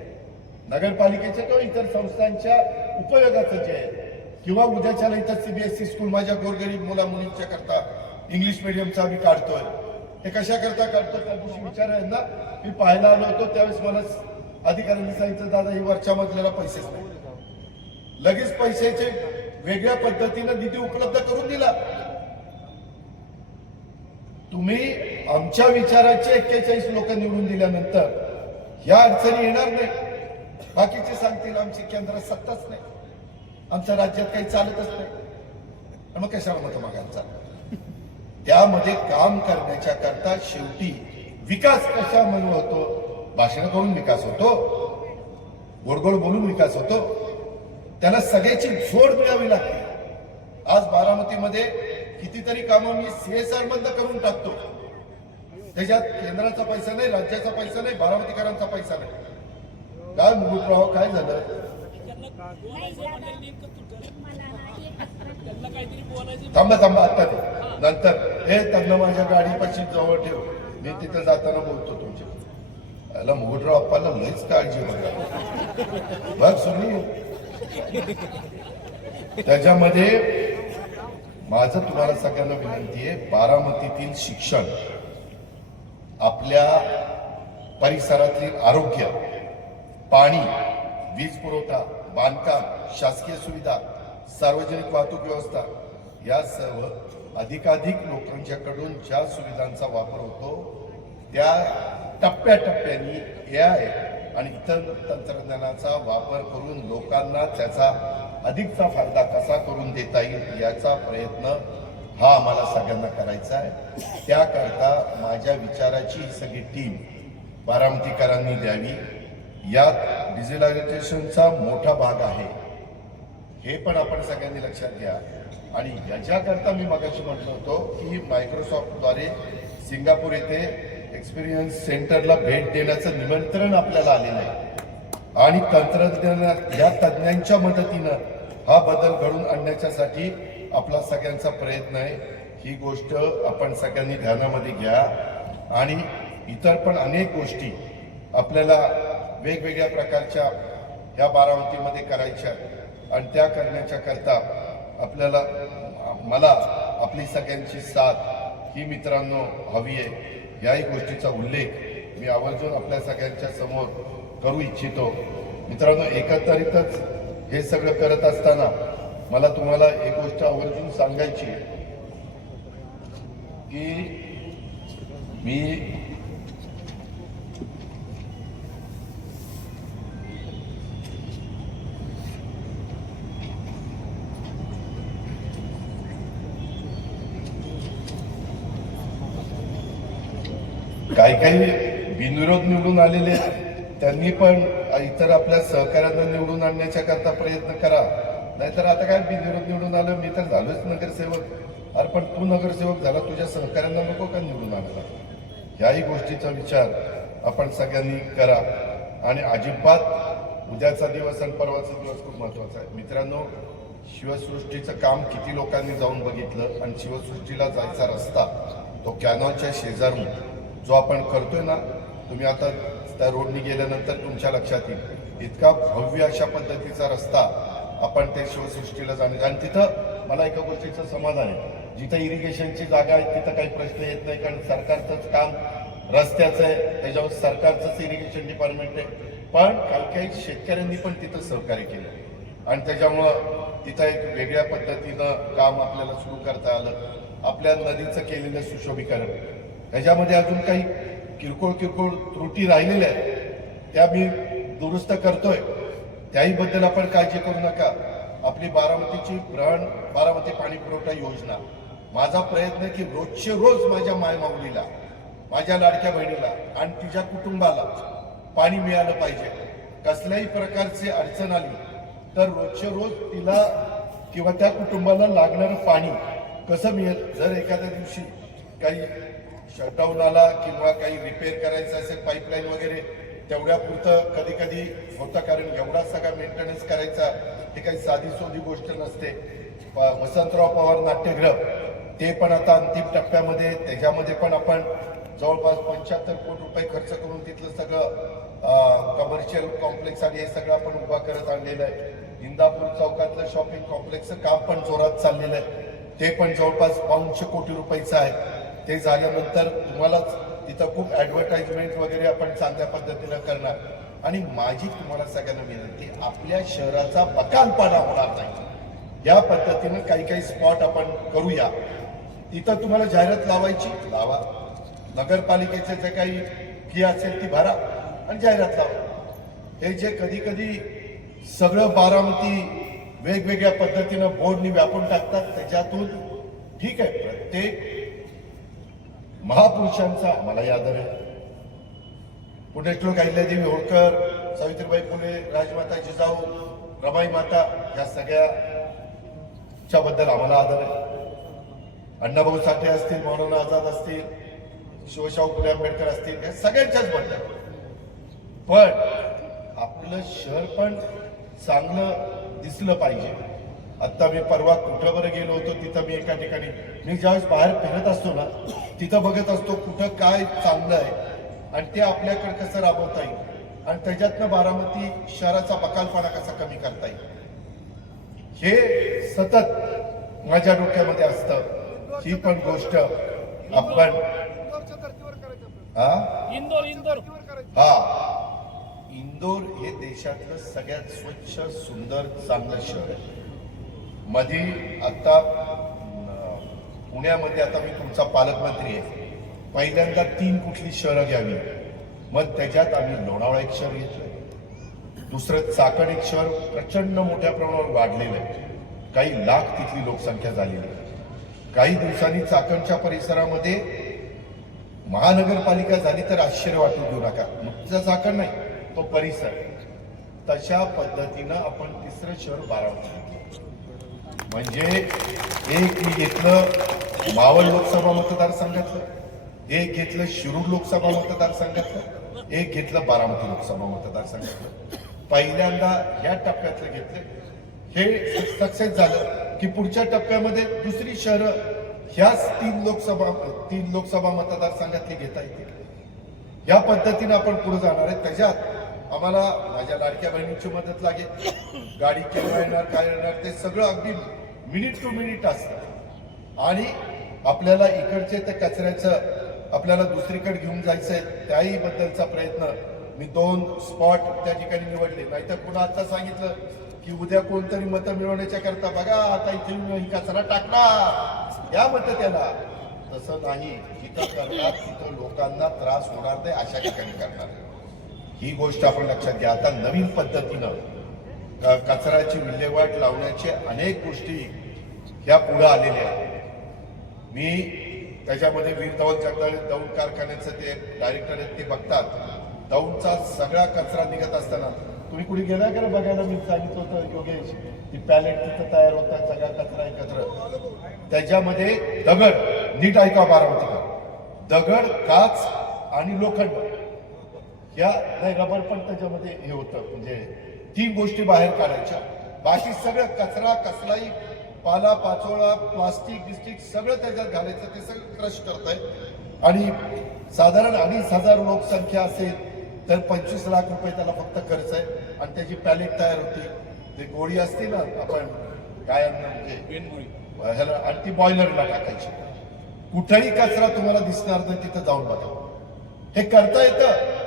नगरपालिकेच्या किंवा इतर संस्थांच्या उपयोगाचं जे आहे, किंवा उद्याच्याला इथं CBSE स्कूल माझ्या गोरगरीब मुला मुलींच्या करता इंग्लिश मिडियमचा आम्ही काढतोय. हे कशा करता काढतो त्या दिवशी विचारायला ना, मी पाहायला आलो होतो त्यावेळेस मला अधिकाऱ्यांनी सांगितलं, दादा ही वरच्या मजल्याला पैसेच नाही. लगेच पैशाचे वेगळ्या पद्धतीनं निधी उपलब्ध करून दिला. तुम्ही आमच्या विचाराचे 41 लोक निवडून दिल्यानंतर या अडचणी येणार नाही. बाकीचे सांगतील आमची केंद्रात सत्ताच नाही, आमच्या राज्यात काही चालतच नाही, मग कशाला मत मागायला चालत. त्यामध्ये काम करण्याच्या करता शेवटी विकास कशामुळे होतो? भाषण करून विकास होतो, गोडगोड बोलून विकास होतो. त्याला सगळ्याची जोड मिळावी लागते. आज बारामतीमध्ये कितीतरी कामं मी CSR बंद करून टाकतो, त्याच्यात केंद्राचा पैसा नाही, राज्याचा पैसा नाही, बारामतीकरांचा पैसा नाही. काय मुलुकराव काय झालं? थांबा आता ते नंतर हे त्यांना माझ्या गाडीपाशी जवळ ठेव, मी तिथं जाताना बोलतो तुमच्या. याला मुकुटराव अप्पाला लईच काळजी बघा बघ सुनी. त्याच्यामध्ये माझं तुम्हाला सगळ्यांना विनंती आहे, बारामतीतील शिक्षण, आपल्या परिसरातील आरोग्य, पाणी, वीज पुरवठा, बांधकाम, शासकीय सुविधा, सार्वजनिक वाहतूक व्यवस्था या सर्व अधिकाधिक लोकांच्याकडून ज्या सुविधांचा वापर होतो त्या टप्प्याटप्प्याने AI आणि इतर तंत्रज्ञानाचा वापर करून लोकांना त्याचा अधिकचा फायदा कसा करून देता येईल याचा प्रयत्न हा आम्हाला सगळ्यांना करायचा आहे। त्याकरता माझ्या विचाराची ही सगळी टीम बारामतीकरांनी द्यावी। यात डिजिटलायझेशनचा मोठा भाग आहे, हे पण आपण सगळ्यांनी लक्षात घ्या। आणि याच्याकरता मी मगाशी म्हटलं होतो की मायक्रोसॉफ्टद्वारे सिंगापूर येथे एक्सपिरियन्स सेंटरला भेट देण्याचं निमंत्रण आपल्याला आलेलं आहे आणि तंत्रज्ञानात या तज्ज्ञांच्या मदतीनं हा बदल घडून आणण्यासाठी आपला सगळ्यांचा प्रयत्न आहे। ही गोष्ट आपण सगळ्यांनी ध्यानामध्ये घ्या आणि इतर पण अनेक गोष्टी आपल्याला वेगवेगळ्या प्रकारच्या या बारामतीमध्ये करायच्या आणि त्या करण्याच्या करता आपल्याला मला आपली सगळ्यांची साथ ही मित्रांनो हवी आहे। याही गोष्टीचा उल्लेख मी आवर्जून आपल्या सगळ्यांच्या समोर करू इच्छितो। मित्रांनो, एकत्रितच हे सगळं करत असताना मला तुम्हाला एक गोष्ट आवर्जून सांगायची की मी काही बिनविरोध निवडून आलेले त्यांनी पण इतर आपल्या सहकार्यांना निवडून आणण्याच्या करता प्रयत्न करा। नाहीतर आता काय बिनविरोध निवडून आलं, मी तर झालोच नगरसेवक। अरे पण तू नगरसेवक झाला, तुझ्या सहकार्यांना नको का निवडून आणायला? याही गोष्टीचा विचार आपण सगळ्यांनी करा आणि अजिबात उद्याचा दिवस आणि परवाचा दिवस खूप महत्वाचा आहे। मित्रांनो, शिवसृष्टीचं काम किती लोकांनी जाऊन बघितलं आणि शिवसृष्टीला जायचा रस्ता तो कॅनॉलच्या शेजारून जो आपण करतोय ना, तुम्ही आता त्या रोडनी गेल्यानंतर तुमच्या लक्षात येईल इतका भव्य अशा पद्धतीचा रस्ता आपण ते शिवसृष्टीला जाणे। आणि तिथं मला एका गोष्टीचं समाधान आहे, जिथं इरिगेशनची जागा आहे तिथं काही प्रश्न येत नाही, कारण सरकारचंच काम रस्त्याचं आहे, त्याच्यावर सरकारचंच इरिगेशन डिपार्टमेंट आहे। पण काही शेतकऱ्यांनी पण तिथं सहकार्य केलं आणि त्याच्यामुळं तिथं एक वेगळ्या पद्धतीनं काम आपल्याला सुरू करता आलं। आपल्या नदीचं केलेलं सुशोभीकरण, त्याच्यामध्ये अजून काही किरकोळ त्रुटी राहिलेल्या आहेत, त्या मी दुरुस्त करतोय, त्याही बद्दल आपण काळजी करू नका। आपली बारामतीची बारामती पाणी पुरवठा योजना, माझा प्रयत्न आहे की रोजचे रोज माझ्या मायमाऊलीला, माझ्या लाडक्या बहिणीला आणि तिच्या कुटुंबाला पाणी मिळालं पाहिजे। कसल्याही प्रकारची अडचण आली तर रोजचे रोज तिला किंवा त्या कुटुंबाला लागणारं पाणी कसं मिळेल। जर एखाद्या दिवशी काही शटडाऊन आला किंवा काही रिपेअर करायचं असेल पाईपलाईन वगैरे, तेवढ्या पुरतं कधी कधी होतं, कारण एवढा सगळा मेंटेनन्स करायचा हे काही साधी सोधी गोष्ट नसते। वसंतराव पवार नाट्यगृह ते पण आता अंतिम टप्प्यामध्ये, त्याच्यामध्ये पण आपण जवळपास 75 कोटी रुपये खर्च करून तिथलं सगळं कमर्शियल कॉम्प्लेक्स आणि हे सगळं आपण उभा करत आणलेलं आहे। इंदापूर चौकातलं शॉपिंग कॉम्प्लेक्सचं काम पण जोरात चाललेलं आहे, ते पण जवळपास 500 कोटी रुपयाचं आहे। ते झाल्यानंतर तुम्हालाच तिथं खूप ऍडव्हर्टाइजमेंट वगैरे आपण चांगल्या पद्धतीनं करणार। आणि माझी तुम्हाला सगळ्यांना विनंती, आपल्या शहराचा बकालपणा होणार नाही या पद्धतीनं काही स्पॉट आपण करूया। तिथं तुम्हाला जाहिरात लावायची लावा, नगरपालिकेचे जे काही फी असेल ती भरा आणि जाहिरात लावा। हे जे कधी सगळं बारामती वेगवेगळ्या पद्धतीनं बोर्डनी व्यापून टाकतात, त्याच्यातून ठीक आहे, प्रत्येक महापुरुषांचा मला याद आहे, पुण्यश्लोक अहिल्यादेवी होळकर, सावित्रीबाई फुले, राजमाता जिजाऊ, रमाई माता, या सगळ्याच्या बद्दल आम्हाला आदर आहे। अण्णाभाऊ साठे असतील, मौलाना आझाद असतील, शिवशाहू फुले आंबेडकर असतील, या सगळ्यांच्याच बद्दल। पण आपलं शहर पण चांगलं दिसलं पाहिजे। आता मी परवा कुठं बरं गेलो होतो, तिथं मी एका ठिकाणी, मी ज्यावेळेस बाहेर फिरत असतो ना, तिथं बघत असतो कुठं काय चांगलं आहे आणि ते आपल्याकडे कसं राबवता येईल आणि त्याच्यातनं बारामती शहराचा बकालपणा कसा कमी करता येईल, हे सतत माझ्या डोक्यामध्ये असतं। ही पण गोष्ट आपण इंदोर हे देशातलं सगळ्यात स्वच्छ सुंदर चांगलं शहर आहे. मध्ये आता पुण्यामध्ये आता मी तुमचा पालकमंत्री आहे, पहिल्यांदा 3 कुठली शहरं घ्यावी, मग त्याच्यात आम्ही लोणावळा एक शहर घेतलं, दुसरं चाकण एक शहर प्रचंड मोठ्या प्रमाणावर वाढलेलं आहे, काही लाख तिथली लोकसंख्या झालेली आहे. काही दिवसांनी चाकणच्या परिसरामध्ये महानगरपालिका झाली तर आश्चर्य वाटू देऊ नका, नुकतं चाकण नाही तो परिसर. तशा पद्धतीनं आपण तिसरं शहर बारामती घेतलं. म्हणजे एक मी घेतलं मावळ लोकसभा मतदारसंघातलं, एक घेतलं शिरूर लोकसभा मतदारसंघातलं, एक घेतलं बारामती लोकसभा मतदारसंघातलं. पहिल्यांदा या टप्प्यातलं घेतलं, हे सक्सेस झालं की पुढच्या टप्प्यामध्ये दुसरी शहरं ह्याच 3 लोकसभा मतदारसंघातली घेता येतील. या पद्धतीने आपण पुढे जाणार आहे. त्याच्यात आम्हाला माझ्या लाडक्या बहिणीची मदत लागेल. गाडी केव्हा येणार, काय येणार, ते सगळं अगदी मिनिट टू मिनिट असतं. आणि आपल्याला इकडचे त्या कचऱ्याचं आपल्याला दुसरीकडे घेऊन जायचंय, त्याही बद्दलचा प्रयत्न मी 2 स्पॉट त्या ठिकाणी निवडले. नाहीतर पुन्हा आता सांगितलं की उद्या कोणतरी मतं मिळवण्याच्या करता बघा आता इथे कचरा टाकणार, या मत त्याला. तसं नाही, जिथं करणार तिथं लोकांना त्रास होणार नाही अशा ठिकाणी करणार. ही गोष्ट आपण लक्षात घ्या. आता नवीन पद्धतीनं कचऱ्याची विल्हेवाट लावण्याचे अनेक गोष्टी ह्या पुढे आलेल्या आहेत. मी त्याच्यामध्ये वीर धवल जगदाळे दौंड कारखान्याचं ते डायरेक्टर आहेत, ते बघतात. दौंडचा सगळा कचरा निघत असताना तुम्ही कुठे गेला का बघायला, मी सांगितलं होतं योगेश, ती पॅलेट तिथं तयार होतात, सगळा कचरा एकत्र, त्याच्यामध्ये दगड, नीट ऐका बारामतीकर, दगड, काच आणि लोखंड या नाही रबर पण त्याच्यामध्ये हे होतं. म्हणजे 3 गोष्टी बाहेर काढायच्या, बाकी सगळं कचरा कसलाही पाला पाचोळा प्लास्टिक बिस्टिक सगळं त्याच्यात घालायचं, ते सगळं क्रश करताय. आणि साधारण 2,500 लोकसंख्या असेल तर 25 लाख रुपये त्याला फक्त खर्च आहे. आणि त्याची पॅलेट तयार होती, ती गोळी असते ना आपण काय म्हणजे ह्याला, आणि ती बॉयलरला टाकायची. कुठेही कचरा तुम्हाला दिसणार नाही, तिथं जाऊन बघा, हे करता येतं.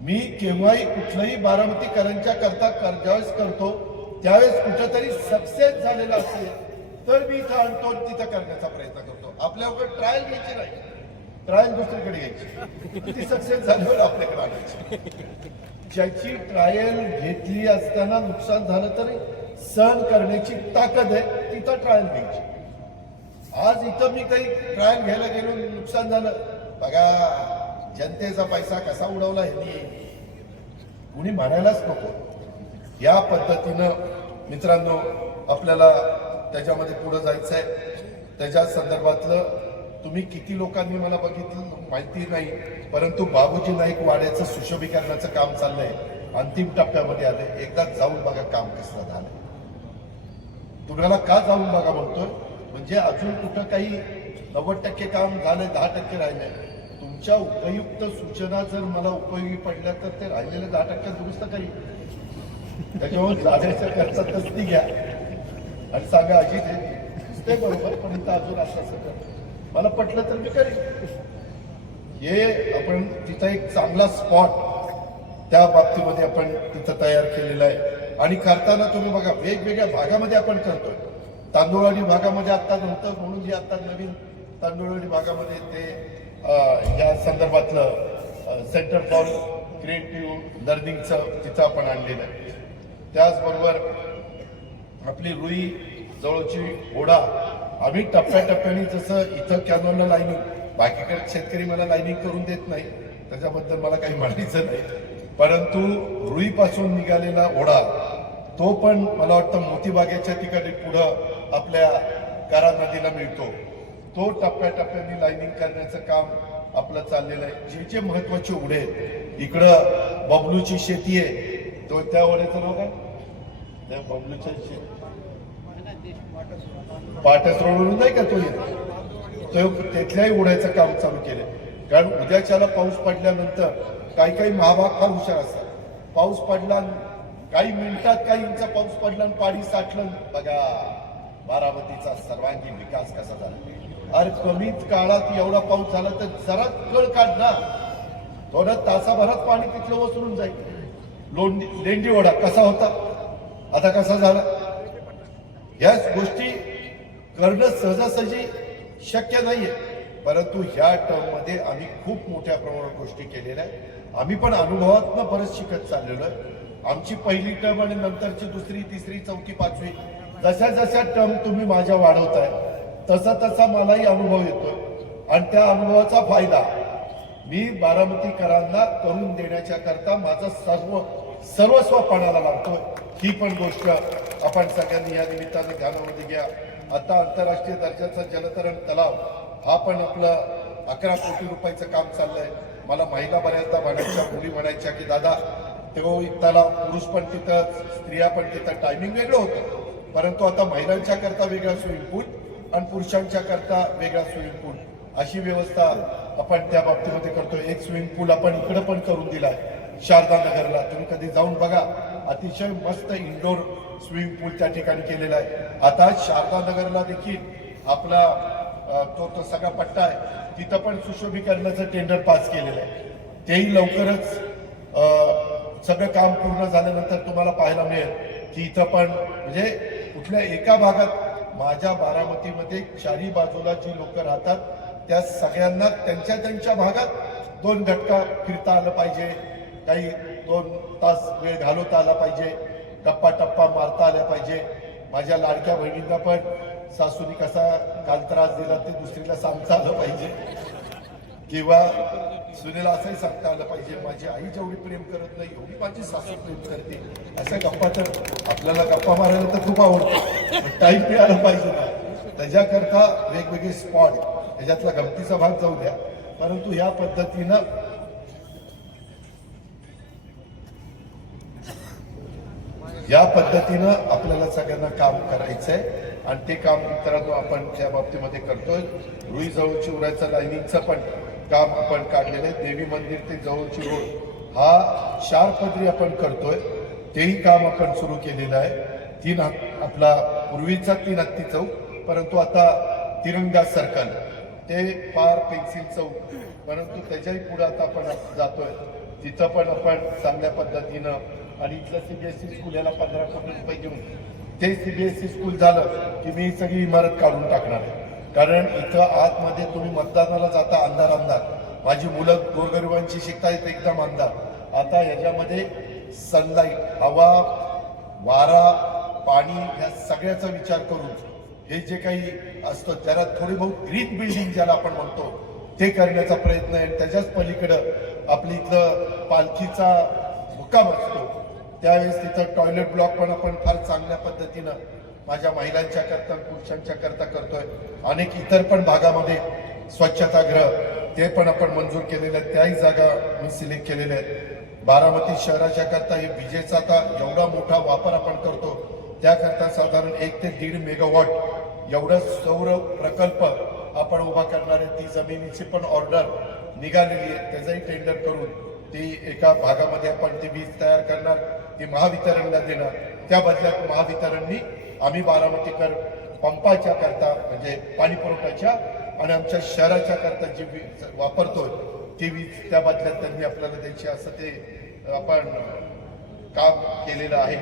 मी केव्हाही कुठलंही बारामतीकरांच्या करता ज्यावेळेस करतो त्यावेळेस कुठंतरी सक्सेस झालेला असेल तर मी इथं आणतो, तिथं करण्याचा प्रयत्न करतो. आपल्याकडे ट्रायल घ्यायची नाही, ट्रायल दुसरीकडे घ्यायची, ती सक्सेस झाल्यावर आपल्याकडे आणायची. ज्याची ट्रायल घेतली असताना नुकसान झालं तरी सहन करण्याची ताकद आहे, तिथं ट्रायल घ्यायची. आज इथं मी काही ट्रायल घ्यायला गेलो, नुकसान झालं, बघा जनतेचा पैसा कसा उडवला ह्यांनी, कुणी म्हणायलाच नको. या पद्धतीनं मित्रांनो आपल्याला त्याच्यामध्ये पुढे जायचं आहे. त्याच्या संदर्भातलं तुम्ही किती लोकांनी मला बघितलं माहिती नाही, परंतु बाबूजी नाईक वाड्याचं सुशोभीकरणाचं काम चाललंय, अंतिम टप्प्यामध्ये आलंय. एकदा जाऊन बघा काम कसं झालंय. तुम्हाला का जाऊन बघा म्हणतोय, म्हणजे अजून कुठं काही 90% काम झालंय, 10% राहिलंय. तुमच्या उपयुक्त सूचना जर मला उपयोगी पडल्या तर ते राहिलेले 10% दुरुस्त करी. त्याच्यावर जाण्याच्या खर्चातच ती घ्या आणि सांगा अजित हे बरोबर, पण इथं अजून असं मला पटलं तर मी करेन. हे आपण तिथं एक चांगला स्पॉट त्या बाबतीमध्ये आपण तिथं तयार केलेला आहे. आणि करताना तुम्ही बघा वेगवेगळ्या भागामध्ये आपण करतोय. तांदूळवाडी भागामध्ये आता नव्हतं म्हणून जे आता नवीन तांदूळवाडी भागामध्ये ते या संदर्भातलं सेंटर फॉर क्रिएटिव्ह लर्निंगचं तिथं आपण आणलेलं आहे. त्याचबरोबर आपली रुई जवळची ओढा आम्ही टप्प्याटप्प्याने, जसं इथं कॅनॉलला लाईनिंग, बाकीकडे शेतकरी मला लाईनिंग करून देत नाही, त्याच्याबद्दल मला काही म्हणायचं नाही, परंतु रुईपासून निघालेला ओढा तो पण मला वाटतं मोतीबागेच्या ठिकाणी पुढं आपल्या करा नदीला मिळतो. तो टप्प्याटप्प्याने लाईनिंग करण्याचं काम आपलं चाललेलं आहे. जे जे महत्वाचे ओढे आहेत, इकडं बबलूची शेती आहे, तो त्या ओढ्याचं नाव काय, त्या बबलूच्या शेती पाटस रोडवरून नाही का तो तिथल्याही ओढ्याचं काम चालू केलं. कारण उद्याच्याला पाऊस पडल्यानंतर काही महाभाग फार हुशार असतात. पाऊस पडला, काही मिनिटात काही इंच पाऊस पडला आणि पाणी साठलं, बघा बारामतीचा सर्वांगीण विकास कसा झाला. अरे कमीत काळात एवढा पाऊस झाला तर जरा कळ काढ ना. थोडं तासाभरात पाणी तिथलं वसरून जाईल. लेंडी ओढा कसा होता, आता कसा झाला. याच गोष्टी करणं सहजासहजी शक्य नाहीये, परंतु ह्या टर्म मध्ये आम्ही खूप मोठ्या प्रमाणात गोष्टी केलेल्या आहेत. आम्ही पण अनुभवातनं बरंच शिकत चाललेलो आहे. आमची पहिली टर्म आणि नंतरची दुसरी, तिसरी, चौथी, पाचवी जशा जशा टर्म तुम्ही माझ्या वाढवताय तसा तसा मलाही अनुभव येतोय आणि त्या अनुभवाचा फायदा मी बारामतीकरांना करून देण्याच्या करता माझं सर्वस्व पणाला लागतोय. ही पण गोष्ट आपण सगळ्यांनी या निमित्ताने ध्यानामध्ये घ्या. आता आंतरराष्ट्रीय दर्जाचा जलतरण तलाव हा पण आपलं 11 कोटी रुपयाचं काम चाललंय. मला महिला बऱ्याचदा म्हणायच्या, मुली म्हणायच्या की दादा तो तलाव पुरुष पण तिथं, स्त्रिया पण तिथं, टायमिंग वेगळं होतं, परंतु आता महिलांच्या करता वेगळा स्विमिंग पूल आणि पुरुषांच्या करता वेगळा स्विमिंग पूल अशी व्यवस्था आपण त्या बाबतीमध्ये करतोय. एक स्विमिंग पूल आपण इकडे पण करून दिलाय शारदा नगरला. तुम्ही कधी जाऊन बघा, अतिशय मस्त इंडोर स्विमिंग पूल त्या ठिकाणी केलेला आहे. आता शारदा नगरला देखील आपला तो सगळा पट्टा आहे, तिथं पण सुशोभीकरणाचं टेंडर पास केलेलं आहे. तेही लवकरच सगळं काम पूर्ण झाल्यानंतर तुम्हाला पाहायला मिळेल की इथं पण म्हणजे कुठल्या एका भागात माझ्या बारामतीमध्ये चारी बाजूला जी लोक राहतात त्या सगळ्यांना त्यांच्या त्यांच्या भागात 2 घटका फिरता आलं पाहिजे, काही 2 तास वेळ घालवता आला पाहिजे, टप्पा टप्पा मारता आल्या पाहिजे. माझ्या लाडक्या बहिणींना पण सासूनी कसा काल त्रास दिला ते दुसरीला सांगता आलं पाहिजे, किंवा सुनेला असंही सांगता आलं पाहिजे माझी आई जेवढी प्रेम करत नाही एवढी माझी सासू प्रेम करते. अशा गप्पा तर आपल्याला गप्पा मारायला तर खूप आवडतं, टाईम मिळाला पाहिजे ना. त्याच्याकरता वेगवेगळे स्पॉट, त्याच्यातला गमतीचा भाग जाऊ द्या, परंतु या पद्धतीनं आपल्याला सगळ्यांना काम करायचंय आणि ते काम मित्रांनो आपण त्या बाबतीमध्ये करतोय. रुई जवळची उरायचं लाईनिंगचं पण काम आपण काढलेलं आहे. देवी मंदिर ते जवळची रोड हा 4 पदरी आपण करतोय, तेही काम आपण सुरू केलेलं आहे. 3 आपला पूर्वीचा 3 हत्ती चौक, परंतु आता तिरंगा सर्कल ते पार पेन्सिल चौक, परंतु त्याच्याही पुढे आता आपण जातोय. तिथं पण आपण चांगल्या पद्धतीनं, आणि इथलं सीबीएसई स्कूल याला 15 कोटी रुपये घेऊन ते सीबीएसई स्कूल झालं की मी सगळी इमारत काढून टाकणार आहे. कारण इथं आतमध्ये तुम्ही मतदानाला जाता अंधार अंधार, माझी मुलं गोरगरिबांची शिकतायत एकदम अंधार. आता याच्यामध्ये सनलाईट, हवा, वारा, पाणी या सगळ्याचा विचार करून हे जे काही असतं त्याला थोडी बहुत ग्रीन बिल्डिंग ज्याला आपण म्हणतो ते करण्याचा प्रयत्न आहे. त्याच्याच पलीकडं आपली इथलं पालखीचा मुक्काम असतो त्यावेळेस तिथं टॉयलेट ब्लॉक पण आपण फार चांगल्या पद्धतीनं माझ्या महिलांच्या करता, पुरुषांच्या करता करतोय. अनेक इतर पण भागामध्ये स्वच्छतागृह ते पण आपण मंजूर केलेले आहेत, त्याही जागा मी सिलेक्ट केलेल्या आहेत. बारामती शहराच्या करता हे विजेचा आता एवढा मोठा वापर आपण करतो, त्याकरता साधारण 1 ते 1.5 मेगावॉट एवढा सौर प्रकल्प आपण उभा करणार आहे. ती जमिनीची पण ऑर्डर निघालेली आहे, त्याचाही टेंडर करून ती एका भागामध्ये आपण ती वीज तयार करणार, ती महावितरणला देणार. त्या बदल्यात महावितरणनी आम्ही बारामतीकर पंपाच्या करता म्हणजे पाणी पुरवठ्याच्या आणि आमच्या शहराच्या करता जी वीज वापरतोय ती वीज त्या बदल्यात त्यांनी आपल्याला द्यायची, असं ते आपण काम केलेलं आहे.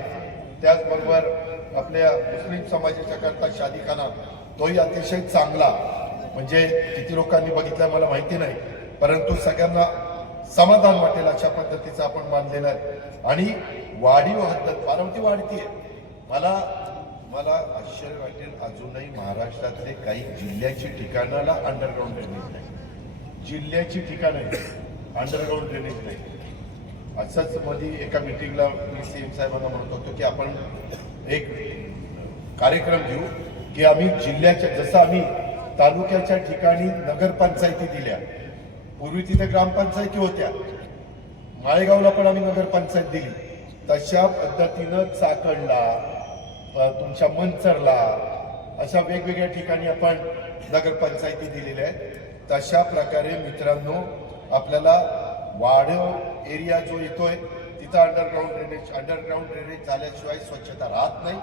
त्याचबरोबर आपल्या मुस्लिम समाजाच्या करता शादीखाना तोही अतिशय चांगला, म्हणजे किती लोकांनी बघितला मला माहिती नाही, परंतु सगळ्यांना समाधान वाटेल अशा पद्धतीचं आपण बांधलेलं आहे. आणि वाढीव हद्दत बारामती वाढतीये. मला आश्चर्य वाटेल, अजूनही महाराष्ट्रातले काही जिल्ह्याची ठिकाणाला अंडरग्राऊंड ड्रेनेज नाही, जिल्ह्याची ठिकाणं अंडरग्राऊंड ड्रेनेज नाही. असंच मध्ये एका मिटिंगला मी सीएम साहेबांना म्हणत होतो की आपण एक कार्यक्रम घेऊ की आम्ही जिल्ह्याच्या, जसं आम्ही तालुक्याच्या ठिकाणी नगरपंचायती दिल्या, पूर्वी तिथे ग्रामपंचायती होत्या, माळेगावला पण आम्ही नगरपंचायत दिली, तशा पद्धतीनं चाकणला, तुमच्या मंचरला, अशा वेगवेगळ्या ठिकाणी आपण नगरपंचायती दिलेल्या आहेत. तशा प्रकारे मित्रांनो आपल्याला वाढीव एरिया जो येतोय तिथं अंडरग्राऊंड ड्रेनेज झाल्याशिवाय स्वच्छता राहत नाही,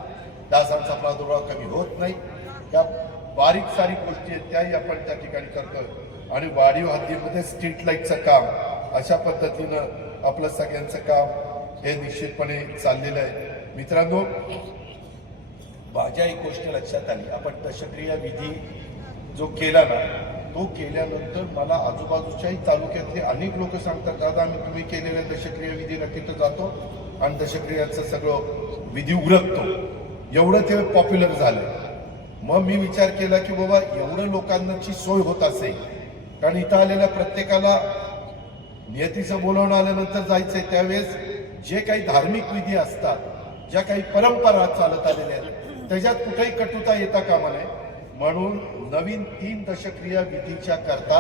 डासांचा प्रादुर्भाव कमी होत नाही. या बारीक सारीक गोष्टी आहेत त्याही आपण त्या ठिकाणी करतोय. आणि वाढीव हद्दीमध्ये स्ट्रीट लाईटचं काम अशा पद्धतीनं आपलं सगळ्यांचं काम हे निश्चितपणे चाललेलं आहे. मित्रांनो, माझ्या एक गोष्ट लक्षात आली, आपण दशक्रिया विधी जो केला ना, तो केल्यानंतर मला आजूबाजूच्याही तालुक्यातले अनेक लोक सांगतात, दादा आम्ही तुम्ही केलेल्या दशक्रिया विधीला तिथं जातो आणि दशक्रियाचं सगळं विधी उरकतो. एवढं ते पॉप्युलर झालं. मग मी विचार केला की बाबा एवढं लोकांची सोय होत असेल, कारण इथं आलेल्या प्रत्येकाला नियतीचं बोलावणं आल्यानंतर जायचंय, त्यावेळेस जे काही धार्मिक विधी असतात, ज्या काही परंपरा चालत आलेल्या आहेत, त्याच्यात कुठेही कटुता येता कामा नये. म्हणून नवीन 3 दशक्रिया विधीच्या करता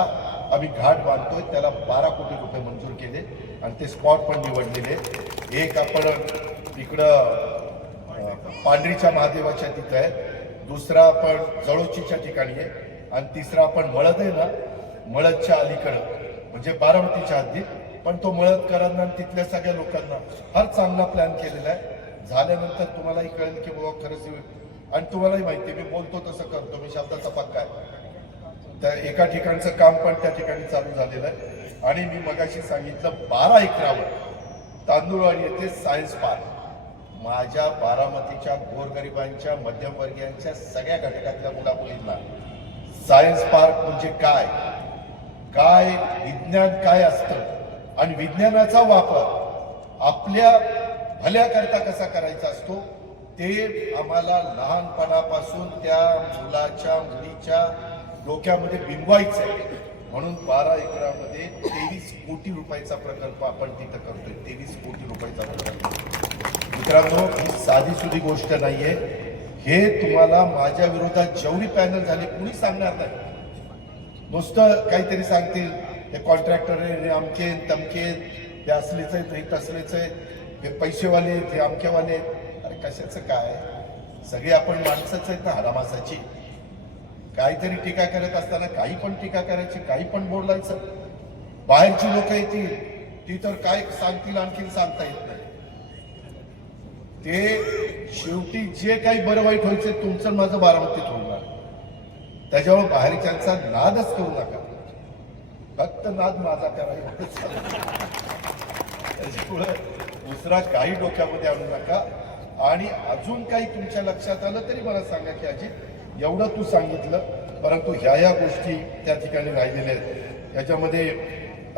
आम्ही घाट बांधतोय. त्याला 12 कोटी रुपये मंजूर केले आणि ते स्पॉट पण निवडलेले. एक आपण इकडं पांढरीच्या महादेवाच्या तिथं आहे, दुसरा आपण जळोचीच्या ठिकाणी आहे आणि तिसरा आपण मळद आहे ना, मळदच्या अलीकडं म्हणजे बारामतीच्या हद्दीत. पण तो मळदकरांना तिथल्या सगळ्या लोकांना फार चांगला प्लॅन केलेला आहे. झाल्यानंतर तुम्हालाही कळेल की बाबा खरंच, आणि तुम्हालाही माहिती मी बोलतो तसं करतो, मी शब्दाचा पक्का आहे. त्या एका ठिकाणचं काम पण त्या ठिकाणी चालू झालेलं आहे. आणि मी मगाशी सांगितलं 12 एकरावर तांदूळवाडी येथे सायन्स पार्क, माझ्या बारामतीच्या गोरगरिबांच्या मध्यमवर्गीयांच्या सगळ्या घटकातल्या मुलामुलींना सायन्स पार्क म्हणजे काय, काय विज्ञान काय असतं आणि विज्ञानाचा वापर आपल्या भल्याकरता कसा करायचा असतो ते आम्हाला लहानपणापासून त्या मुलाच्या मुलीच्या डोक्यामध्ये बिंबवायचं आहे. म्हणून 12 एकरामध्ये 23 कोटी रुपयाचा प्रकल्प आपण तिथं करतोय. 23 कोटी रुपयाचा प्रकल्प. मित्रांनो, ही साधी सुधी गोष्ट नाहीये. हे तुम्हाला माझ्या विरोधात जेवढी पॅनल झाली कुणी सांगणार नाही. नुसतं काहीतरी सांगतील, हे कॉन्ट्रॅक्टर आहे, हे अमके तमके, हे असलेच आहेत, हे तसलेच आहेत, हे पैसेवाले आहेत, हे अमकेवाले आहेत. अरे कशाचं काय, सगळे आपण माणसंच आहेत ना हरामासाची. काहीतरी टीका करत असताना काही पण टीका करायची, काही पण बोलायचं. बाहेरची लोक येतील ती तर काय सांगतील आणखीन सांगता येत नाही. ते शेवटी जे काही बरं वाईट व्हायचं तुमचं माझं बारामतीत होणार. त्याच्यामुळे बाहेरच्यांचा नादच करू नका, फक्त नाद माझा करायचा. त्याच्यामुळे दुसरा काही डोक्यामध्ये आणू नका. आणि अजून काही तुमच्या लक्षात आलं तरी मला सांगा की अजित एवढं तू सांगितलं, परंतु ह्या गोष्टी त्या ठिकाणी राहिलेल्या आहेत. याच्यामध्ये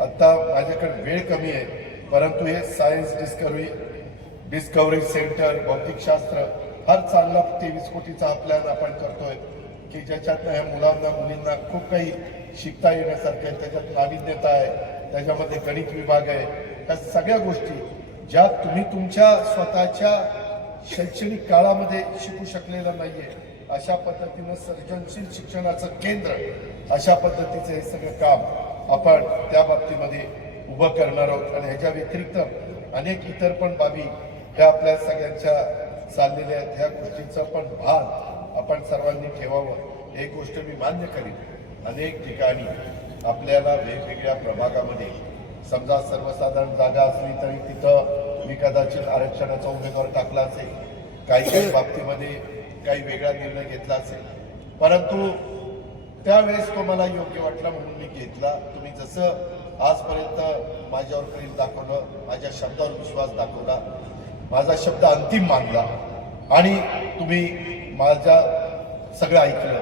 आता माझ्याकडे वेळ कमी आहे, परंतु हे सायन्स डिस्कवरी सेंटर, भौतिकशास्त्र फार चांगला 23 कोटीचा हा प्लॅन आपण करतोय की ज्याच्यातनं ह्या मुलांना मुलींना खूप काही शिकता येण्यासारखं आहे. त्याच्यात नाविन्यता आहे, त्याच्यामध्ये गणित विभाग आहे. त्या सगळ्या गोष्टी ज्या तुम्ही तुमच्या स्वतःच्या शैक्षणिक काळामध्ये शिकू शकलेला नाहीये, अशा पद्धतीनं सर्जनशील शिक्षणाचं केंद्र, अशा पद्धतीचं हे सगळं काम आपण त्या बाबतीमध्ये उभं करणार आहोत. आणि ह्याच्या व्यतिरिक्त अनेक इतर पण बाबी ह्या आपल्या सगळ्यांच्या चाललेल्या आहेत. ह्या गोष्टींचं पण भान आपण सर्वांनी ठेवावं. एक गोष्ट मी मान्य करीन, अनेक ठिकाणी आपल्याला वेगवेगळ्या प्रभागामध्ये समजा सर्वसाधारण जागा असली तरी तिथं मी कदाचित आरक्षणाचा उमेदवार टाकला असेल, काही बाबतीमध्ये काही वेगळा निर्णय घेतला असेल, परंतु त्यावेळेस तो मला योग्य वाटला म्हणून मी घेतला. तुम्ही जसं आजपर्यंत माझ्यावर प्रेम दाखवलं, माझ्या शब्दावर विश्वास दाखवला, माझा शब्द अंतिम मानला आणि तुम्ही माझ्या सगळं ऐकलं,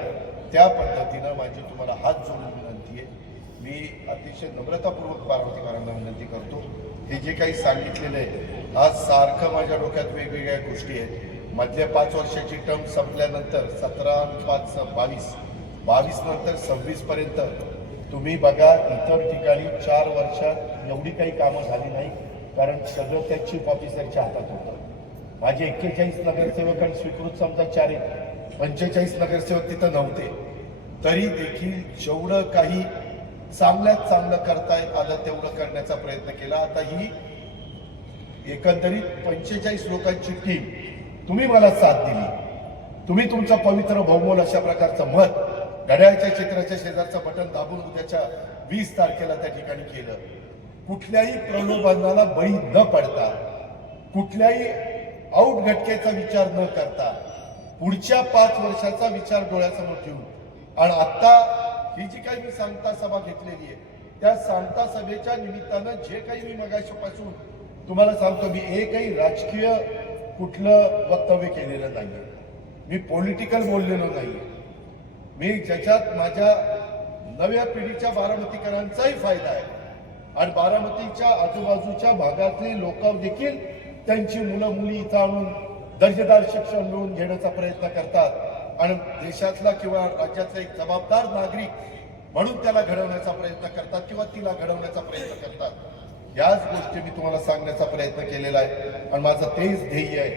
त्या पद्धतीनं माझी तुम्हाला हात जोडून विनंती आहे. मी अतिशय नम्रतापूर्वक बारामतीकरांना विनंती करतो, हे जे काही सांगितलेलं आहे आज सारखं माझ्या डोक्यात वेगवेगळ्या गोष्टी आहेत. मधल्या 5 वर्षाची टर्म संपल्यानंतर 17-5-22 नंतर 26 पर्यंत तुम्ही बघा, इतर ठिकाणी 4 वर्षात एवढी काही कामं झाली नाही, कारण सगळं त्या चीफ ऑफिसरच्या हातात होतं. माझे 41 नगरसेवक आणि स्वीकृत समजा 4 आहेत, 45 नगरसेवक तिथं नव्हते. तरी देखील जेवढं काही चांगल्यात चांगलं करता आलं तेवढं करण्याचा प्रयत्न केला. आता ही एकंदरीत 45 लोकांची टीम तुम्ही मला साथ दिली. तुम्ही तुमचं पवित्र बहुमोल अशा प्रकारचं मत घड्याळच्या चित्राच्या शेजारचं बटन दाबून उद्याच्या 20 तारखेला त्या ठिकाणी केलं. कुठल्याही प्रलोभनाला बळी न पडता, कुठल्याही आउट घटकेचा विचार न करता, पुढच्या 5 वर्षाचा विचार डोळ्यासमोर ठेवून, आणि आता ही जी काही मी सांगता सभा घेतलेली आहे त्या सांगता सभेच्या निमित्तानं जे काही मी मगाशीपासून तुम्हाला सांगतो, मी एकही राजकीय कुठलं वक्तव्य केलेलं नाहीये, मी पॉलिटिकल बोललेलो नाहीये, मी ज्याच्यात माझ्या नव्या पिढीच्या बारामतीकरांचाही फायदा आहे आणि बारामतीच्या आजूबाजूच्या भागातले लोक देखील त्यांची मुलं मुली इथं आणून दर्जेदार शिक्षण मिळवून घेण्याचा प्रयत्न करतात आणि देशातला किंवा राज्यातला एक जबाबदार नागरिक म्हणून त्याला घडवण्याचा प्रयत्न करतात किंवा तिला घडवण्याचा प्रयत्न करतात। याच गोष्टी मी तुम्हाला सांगण्याचा प्रयत्न केलेला आहे आणि माझं तेच ध्येय आहे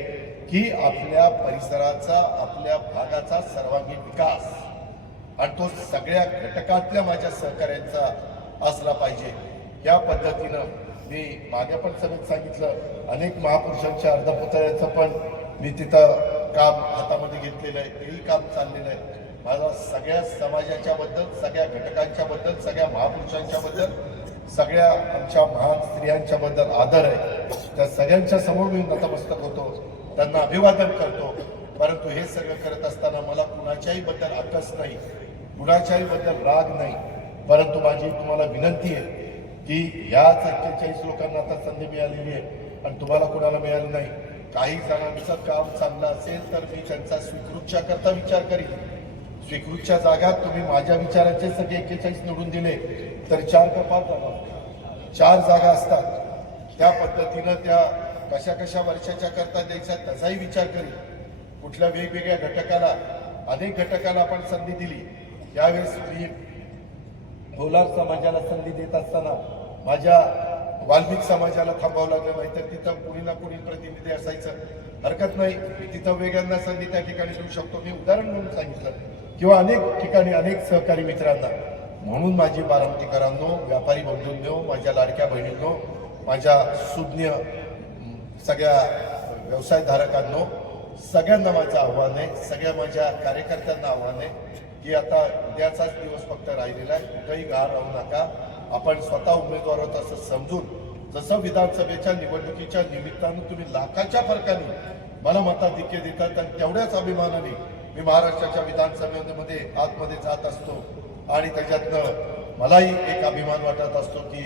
की आपल्या परिसराचा, आपल्या भागाचा सर्वांगीण विकास आणि तो सगळ्या घटकातल्या माझ्या सहकार्यांचा असला पाहिजे। या पद्धतीनं मी मागे पण सगळं सांगितलं, अनेक महापुरुषांच्या अर्धपुतळ्याचं पण मी तिथं काम हातामध्ये घेतलेलं आहे, तेही काम चाललेलं आहे। माझा सगळ्या समाजाच्या बद्दल, सगळ्या घटकांच्या बद्दल, सगळ्या महापुरुषांच्या बद्दल, सगळ्या आमच्या महान स्त्रियांच्या बद्दल आदर आहे। त्या सगळ्यांच्या समोर मी नतमस्तक होतो, त्यांना अभिवादन करतो। परंतु हे सगळं करत असताना मला कुणाच्याही बद्दल आकस नाही, कुणाच्याही बद्दल राग नाही, परंतु माझी तुम्हाला विनंती आहे की याच 41 लोकांना आता संधी मिळालेली आहे आणि तुम्हाला कुणाला मिळाली नाही। काही जणांचं काम चांगलं असेल तर मी त्यांचा स्वीकृतच्या करता विचार करीन। स्वीकृतच्या जागा तुम्ही माझ्या विचाराचे सगळे 41 निवडून दिले तर 4 का 5 जागा, 4 जागा असतात। त्या पद्धतीनं त्या कशा कशा वर्षाच्या करता द्यायच्या त्याचाही विचार करीन। कुठल्या वेगवेगळ्या घटकाला, अनेक घटकाला आपण संधी दिली। यावेळेस मी भोलार समाजाला संधी देत असताना माझ्या वाल्मिक समाजाला थांबावं लागलं, नाही तर तिथं कुणी ना कुणी प्रतिनिधी असायचं, हरकत नाही, तिथं वेगळ्यांना संधी त्या ठिकाणी देऊ शकतो, मी उदाहरण म्हणून सांगितलं, किंवा अनेक ठिकाणी अनेक सहकारी मित्रांना। म्हणून माझी बारामतीकरांनो, व्यापारी बंधूंनो, माझ्या लाडक्या बहिणींनो, माझ्या सुज्ञ सगळ्या व्यवसायधारकांनो, सगळ्यांना माझं आव्हान आहे, सगळ्या माझ्या कार्यकर्त्यांना आव्हान आहे की आता उद्याचाच दिवस फक्त राहिलेला आहे, कुठेही गार राहू नका। आपण स्वतः उमेदवार होत असं समजून, जसं विधानसभेच्या निवडणुकीच्या निमित्तानं तुम्ही लाखाच्या फरकाने मला मताधिक्य देतात आणि तेवढ्याच अभिमानाने मी महाराष्ट्राच्या विधानसभेमध्ये आतमध्ये जात असतो आणि त्याच्यातनं मलाही एक अभिमान वाटत असतो की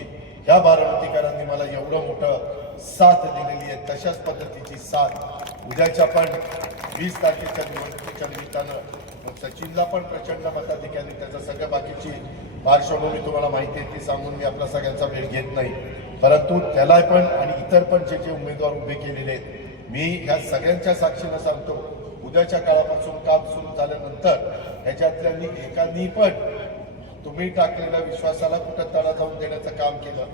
ह्या बारामतीकरांनी मला एवढं मोठं साथ दिलेली आहे। तशाच पद्धतीची साथ उद्याच्या पण 20 तारखेच्या निवडणुकीच्या निमित्तानं मग सचिनला पण प्रचंड मताधिक्याने, त्याचं सगळं बाकीची पार्श्वभूमी तुम्हाला माहिती आहे, ती सांगून मी आपला सगळ्यांचा वेळ घेत नाही, परंतु त्याला पण आणि इतर पण जे जे उमेदवार उभे केलेले आहेत, मी ह्या सगळ्यांच्या साक्षीनं सांगतो, उद्याच्या काळापासून काम सुरू झाल्यानंतर ह्याच्यातल्या एकानी पण तुम्ही टाकलेल्या विश्वासाला कुठं तडा जाऊन देण्याचं काम केलं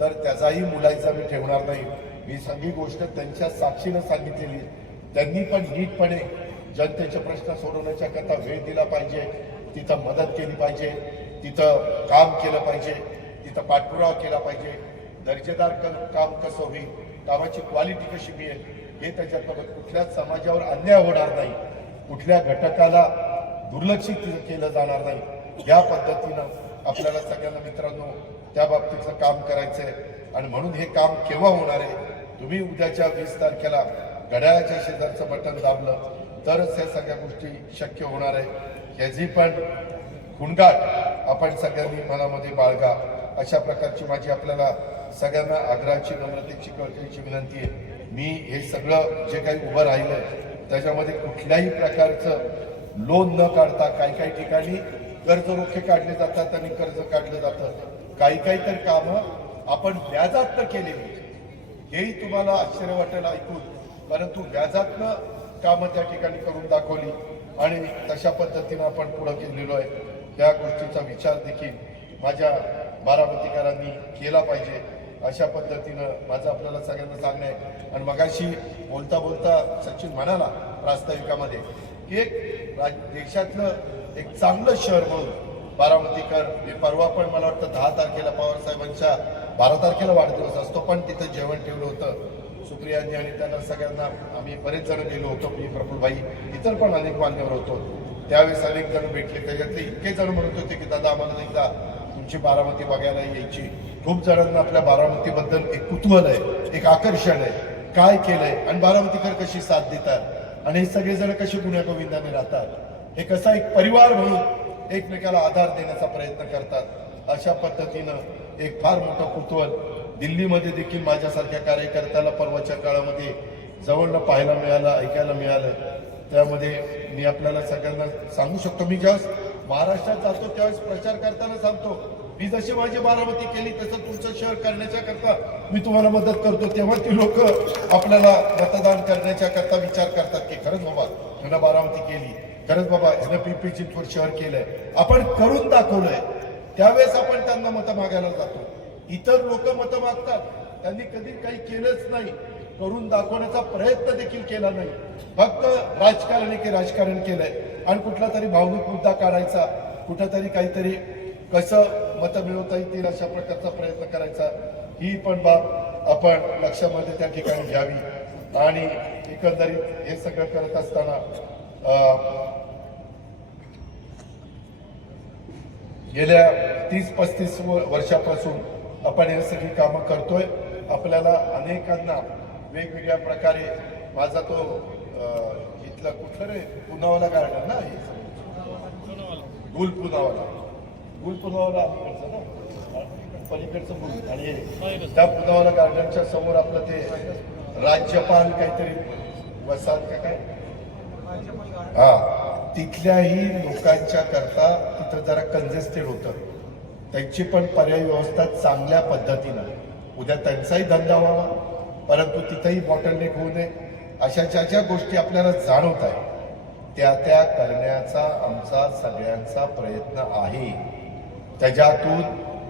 तर त्याचाही मुलायचा मी ठेवणार नाही। मी सगळी गोष्ट त्यांच्या साक्षीनं सांगितलेली, त्यांनी पण नीटपणे जनतेचे प्रश्न सोडवण्याच्या करता वेळ दिला पाहिजे, तिथं मदत केली पाहिजे, तिथं काम केलं पाहिजे, तिथं पाठपुरावा केला पाहिजे, दर्जेदार काम कसं होईल, कामाची क्वालिटी कशी मिळेल हे त्याच्यासोबत कुठल्याच समाजावर अन्याय होणार नाही, कुठल्या घटकाला दुर्लक्षित केलं जाणार नाही। या पद्धतीनं आपल्याला सगळ्यांना मित्रांनो त्या बाबतीतलं काम करायचंय आणि म्हणून हे काम केव्हा होणार आहे, तुम्ही उद्याच्या 20 तारखेला घड्याळाच्या शेजारचं बटन दाबलं तरच या सगळ्या गोष्टी शक्य होणार आहे। याची पण गुणगाट आपण सगळ्यांनी मनामध्ये बाळगा, अशा प्रकारची माझी आपल्याला सगळ्यांना आग्रहाची, नम्रतेची, कळकळीची विनंती आहे। मी हे सगळं जे काही उभं राहिलंय त्याच्यामध्ये कुठल्याही प्रकारचं लोन न काढता, काही ठिकाणी कर्ज रोखे काढले जातात आणि कर्ज काढलं जातं, काही तर कामं आपण व्याजात तर केलेली, हेही तुम्हाला आश्चर्य वाटेल ऐकून, परंतु व्याजातनं कामं त्या ठिकाणी करून दाखवली आणि तशा पद्धतीनं आपण पुढं गेलेलो आहे। त्या गोष्टीचा विचार देखील माझ्या बारामतीकरांनी केला पाहिजे, अशा पद्धतीनं माझं आपल्याला सगळ्यांना सांगणं आहे। आणि मगाशी बोलता बोलता सचिन म्हणाला प्रास्ताविकामध्ये की एक देशातलं एक चांगलं शहर म्हणून बारामतीकर, मी परवा पण मला वाटतं 10 तारखेला पवार साहेबांच्या 12 तारखेला वाढदिवस असतो, पण तिथं जेवण ठेवलं होतं सुप्रियांनी आणि त्यांना सगळ्यांना आम्ही बरेच जण गेलो होतो, मी प्रफुल्लभाई, इतर पण अनेक मान्यवर होतो, त्यावेळेस अनेक जण भेटले, त्याच्यातले इतके जण म्हणत होते की दादा आम्हाला एकदा तुमची बारामती बघायला यायची। खूप जणांना आपल्या बारामतीबद्दल एक कुतूहल आहे, एक आकर्षण आहे, काय केलंय आणि बारामतीकर कशी साथ देतात आणि हे सगळेजण कसे गुण्यागोविंदाने राहतात, हे कसा एक परिवार म्हणून एकमेकाला आधार देण्याचा प्रयत्न करतात, अशा पद्धतीनं एक फार मोठं कुतूहल दिल्लीमध्ये देखील माझ्यासारख्या कार्यकर्त्याला परवाच्या काळामध्ये जवळनं पाहायला मिळालं, ऐकायला मिळालं. त्यामध्ये मी आपल्याला सगळ्यांना सांगू शकतो, मी ज्यावेळेस महाराष्ट्रात जातो त्यावेळेस प्रचार करताना सांगतो, मी जशी माझी बारामती केली तसं तुमचं शहर करण्याच्या करता मी तुम्हाला मदत करतो. तेव्हा ती लोक आपल्याला मतदान करण्याच्या करता विचार करतात की खरंच बाबा ह्यानं बारामती केली, खरंच बाबा ह्यानं पिंपरी चिंचवड शहर केलंय, आपण करून दाखवलंय. त्यावेळेस आपण त्यांना मतं मागायला जातो. इतर लोक मतं मागतात, त्यांनी कधी काही केलंच नाही, करून दाखवण्याचा प्रयत्न देखील केला नाही. फक्त राजकारण केलंय आणि कुठला तरी भावनिक मुद्दा काढायचा, कुठंतरी काहीतरी कसं मतं मिळवता येतील अशा प्रकारचा प्रयत्न करायचा. ही पण बाब आपण लक्षामध्ये त्या ठिकाणी घ्यावी. आणि एकंदरीत हे सगळं करत असताना गेल्या 30-35 वर्षापासून आपण हे सगळी कामं करतोय. आपल्याला अनेकांना वेगवेगळ्या प्रकारे माझा तो इथला कुठलं रे पुनावाला गार्डन ना, गुल पुनावाला अलीकडचं ना, पलीकडचं गुल, आणि त्या पुनावाला गार्डनच्या समोर आपलं ते राज्यपाल काहीतरी वसाहत का काय, हा, तिथल्याही लोकांच्या करता तिथं जरा कंजेस्टेड होतं. त्यांची पण पर्याय व्यवस्था चांगल्या पद्धतीनं, उद्या त्यांचाही धंदा व्हावा परंतु तिथंही बॉटलनेक होऊ नये, अशा ज्या गोष्टी आपल्याला जाणवत आहे त्या करण्याचा आमचा सगळ्यांचा प्रयत्न आहे. त्याच्यातून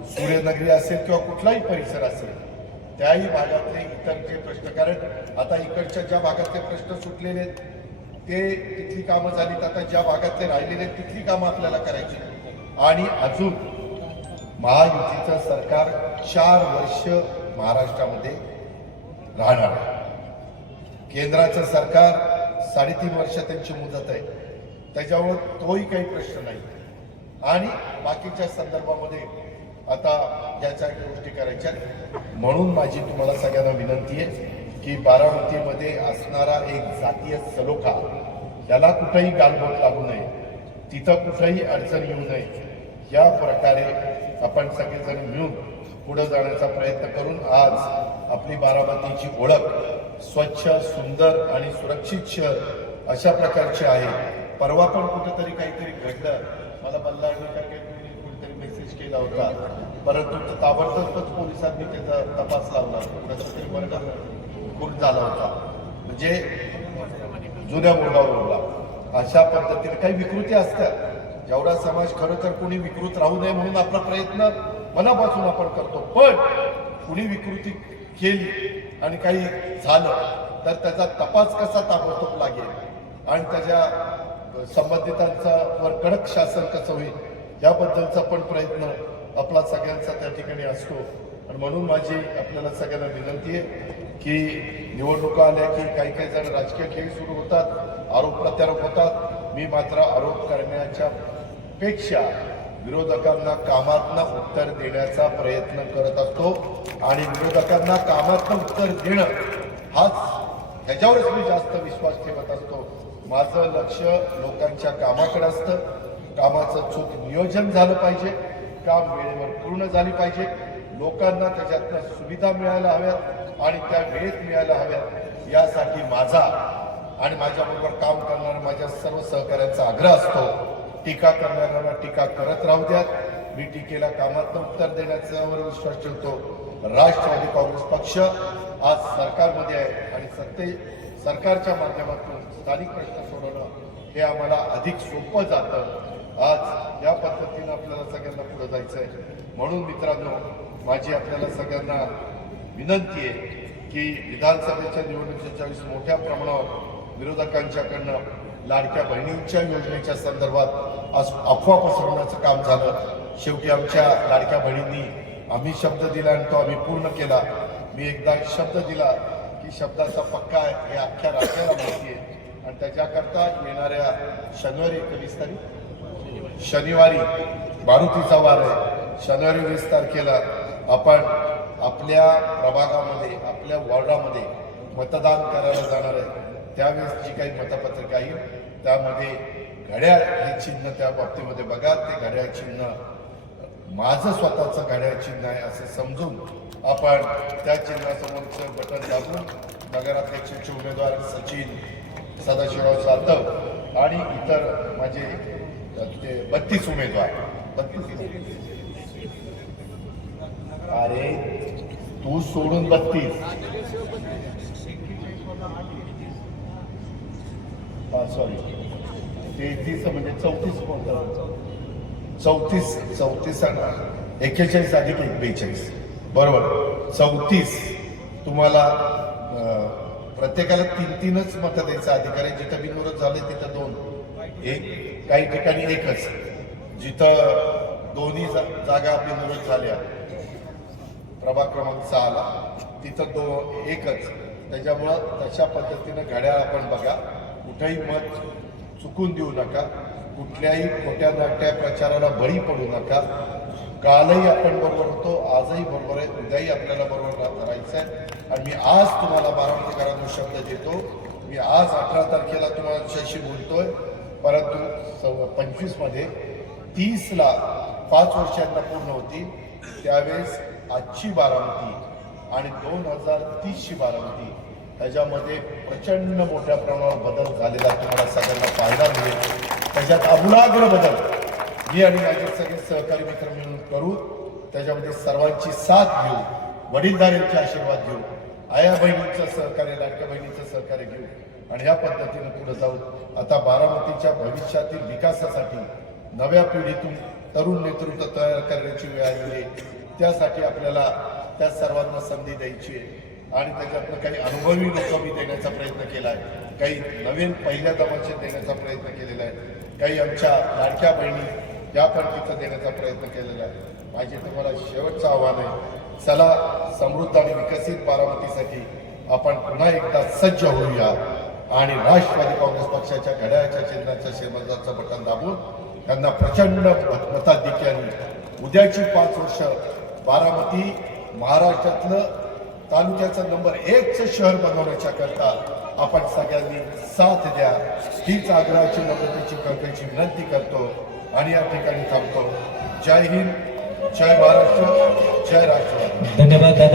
सूर्यनगरी असेल किंवा कुठलाही परिसर असेल त्याही भागातले इतर जे प्रश्न, कारण आता इकडच्या ज्या भागातले प्रश्न सुटलेले आहेत ते तिथली कामं झालीत, आता ज्या भागातले राहिलेले आहेत तिथली कामं आपल्याला करायची. आणि अजून महायुतीचं सरकार 4 वर्ष महाराष्ट्रामध्ये राहणार. केंद्राचं सरकार 3.5 वर्ष त्यांची मुदत आहे, त्याच्यावर तोही काही प्रश्न नाही. आणि बाकीच्या संदर्भामध्ये आता याच्या गोष्टी करायच्या. म्हणून माझी तुम्हाला सगळ्यांना विनंती आहे की बारामतीमध्ये असणारा एक जातीय सलोखा याला कुठेही गालबोट लागू नये, तिथं कुठेही अडचण येऊ नये, या प्रकारे आपण सगळेजण मिळून पुढे जाण्याचा प्रयत्न करून आज आपली बारामतीची ओळख स्वच्छ, सुंदर आणि सुरक्षित शहर अशा प्रकारचे आहे. परवा पण कुठेतरी काहीतरी घडलं, मला बल्लाळकर कुठेतरी मेसेज केला होता, परंतु ताबडतोबच पोलिसांनी त्याचा तपास लावला, कसं तरी वर्ग खून झाला होता, म्हणजे जुन्या मुळगावला. अशा पद्धतीने काही विकृती असतात. जेवढा समाज खरोखर कुणी विकृत राहू नये म्हणून आपला प्रयत्न मनापासून आपण करतो, पण कुणी विकृती केली आणि काही झालं तर त्याचा तपास कसा ताबडतोब लागेल आणि त्याच्या संबंधितांचा वर कडक शासन कसं होईल याबद्दलचा पण प्रयत्न आपला सगळ्यांचा त्या ठिकाणी असतो. आणि म्हणून माझी आपल्याला सगळ्यांना विनंती आहे की निवडणुका आल्या की काही जण राजकीय खेळ सुरू होतात, आरोप प्रत्यारोप होतात. मी मात्र आरोप करण्याच्या पेक्षा विरोधकांना कामातनं उत्तर देण्याचा प्रयत्न करत असतो आणि विरोधकांना कामातनं उत्तर देणं ह्याच्यावरच मी जास्त विश्वास ठेवत असतो. माझं लक्ष लोकांच्या कामाकडे असतं. कामाचं चूक नियोजन झालं पाहिजे, काम वेळेवर पूर्ण झाली पाहिजे, लोकांना त्याच्यातनं सुविधा मिळायला हव्यात आणि त्या वेळेत मिळायला हव्यात, यासाठी माझा आणि माझ्याबरोबर काम करणाऱ्या माझ्या सर्व सहकाऱ्यांचा आग्रह असतो. टीका करणाऱ्यांना टीका करत राहू द्यात. मी टीकेला कामातनं उत्तर देण्याच्यावर विश्वास ठेवतो. राष्ट्रवादी काँग्रेस पक्ष आज सरकारमध्ये आहे आणि सरकारच्या माध्यमातून स्थानिक प्रश्न सोडवणं हे आम्हाला अधिक सोपं जातं. आज या पद्धतीनं आपल्याला सगळ्यांना पुढे जायचं आहे. म्हणून मित्रांनो, माझी आपल्याला सगळ्यांना विनंती आहे की विधानसभेच्या निवडणुकीच्या वेळेस मोठ्या प्रमाणावर विरोधकांच्याकडनं लाडक्या बहिणींच्या योजनेच्या संदर्भात आज अफवा पसरवण्याचं काम झालं. शेवटी आमच्या लाडक्या बहिणींनी आम्ही शब्द दिला आणि तो आम्ही पूर्ण केला. मी एकदा शब्द दिला की शब्दाचा पक्का आहे हे अख्ख्या राज्याला माहिती आहे आणि त्याच्याकरता येणाऱ्या शनिवारी 21 तारीख शनिवारी मारुतीचा वार आहे. शनिवारी 20 तारखेला आपण आपल्या प्रभागामध्ये आपल्या वॉर्डामध्ये मतदान करायला जाणार आहे. त्यावेळेस जी काही मतपत्रिका येईल त्यामध्ये घड्याळ हे चिन्ह त्या बाबतीमध्ये बघा. ते घड्याळ चिन्ह माझं स्वतःचं घड्याळ चिन्ह आहे असं समजून आपण त्या चिन्हासमोरचं बटन दाबून नगराध्यक्षाचे उमेदवार सचिन सदाशिवराव सातव आणि इतर माझे ते 32 उमेदवार 32 अरे तू सोडून 32 सॉरी 33 म्हणजे 34 कोणतं 34 आणि 41 अधिक 42 बरोबर 34 तुम्हाला प्रत्येकाला 3-3च मतं द्यायचा अधिकार आहे. जिथं बिनविरोध झाले तिथं 2 एक काही ठिकाणी एकच जिथं दोन्ही जागा बिनविरोध झाल्या प्रभाग क्रमांक 6ला तिथं एकच. त्याच्यामुळं तशा पद्धतीनं घड्याळ आपण बघा. कुठेही मत चुकून देऊ नका. कुठल्याही खोट्या नाट्या प्रचाराला बळी पडू नका. कालही आपण बरोबर होतो, आजही बरोबर आहे, उद्याही आपल्याला बरोबर राहायचं आहे. आणि मी आज तुम्हाला बारामतीकरांना शब्द देतो. मी आज 18 तारखेला तुमच्याशी बोलतोय, परंतु 25 मध्ये 30ला 5 वर्षांना पूर्ण होती. त्यावेळेस आजची बारामती आणि 2030ची बारामती त्याच्यामध्ये प्रचंड मोठ्या प्रमाणावर बदल झालेला तुम्हाला सगळ्यांना पाहायला मिळेल. त्याच्यात आमूलाग्र बदल मी आणि माझे सगळे सहकारी मित्र मिळून करू. त्याच्यामध्ये सर्वांची साथ घेऊ, वडीलधाऱ्यांचे आशीर्वाद घेऊ, आया बहिणींचं सहकार्य, लाडक्या बहिणीचं सहकार्य घेऊ आणि या पद्धतीनं पुढे जाऊ. आता बारामतीच्या भविष्यातील विकासासाठी नव्या पिढीतून तरुण नेतृत्व तयार करण्याची वेळ आलेली आहे. त्यासाठी आपल्याला त्या सर्वांना संधी द्यायची आहे आणि त्याच्यातनं काही अनुभवी लोक मी देण्याचा प्रयत्न केला आहे. काही नवीन पहिल्या दमाचे देण्याचा प्रयत्न केलेला आहे. काही आमच्या लाडक्या बहिणी त्या पण तिथं देण्याचा प्रयत्न केलेला आहे. माझे तुम्हाला शेवटचं आव्हान आहे, चला समृद्ध आणि विकसित बारामतीसाठी आपण पुन्हा एकदा सज्ज होऊया आणि राष्ट्रवादी काँग्रेस पक्षाच्या घड्याळाच्या चिन्हाच्या शेवटचं बटन दाबून त्यांना प्रचंड मताधिक्याने उद्याची 5 वर्ष बारामती महाराष्ट्रातलं तालुक्याचं नंबर 1चं शहर बनवण्याच्या करता आपण सगळ्यांनी साथ द्या. हीच आग्रहाची मदतीची कळकळीची विनंती करतो आणि या ठिकाणी थांबतो. जय हिंद, जय महाराष्ट्र, जय राष्ट्रवादी. धन्यवाद दादा.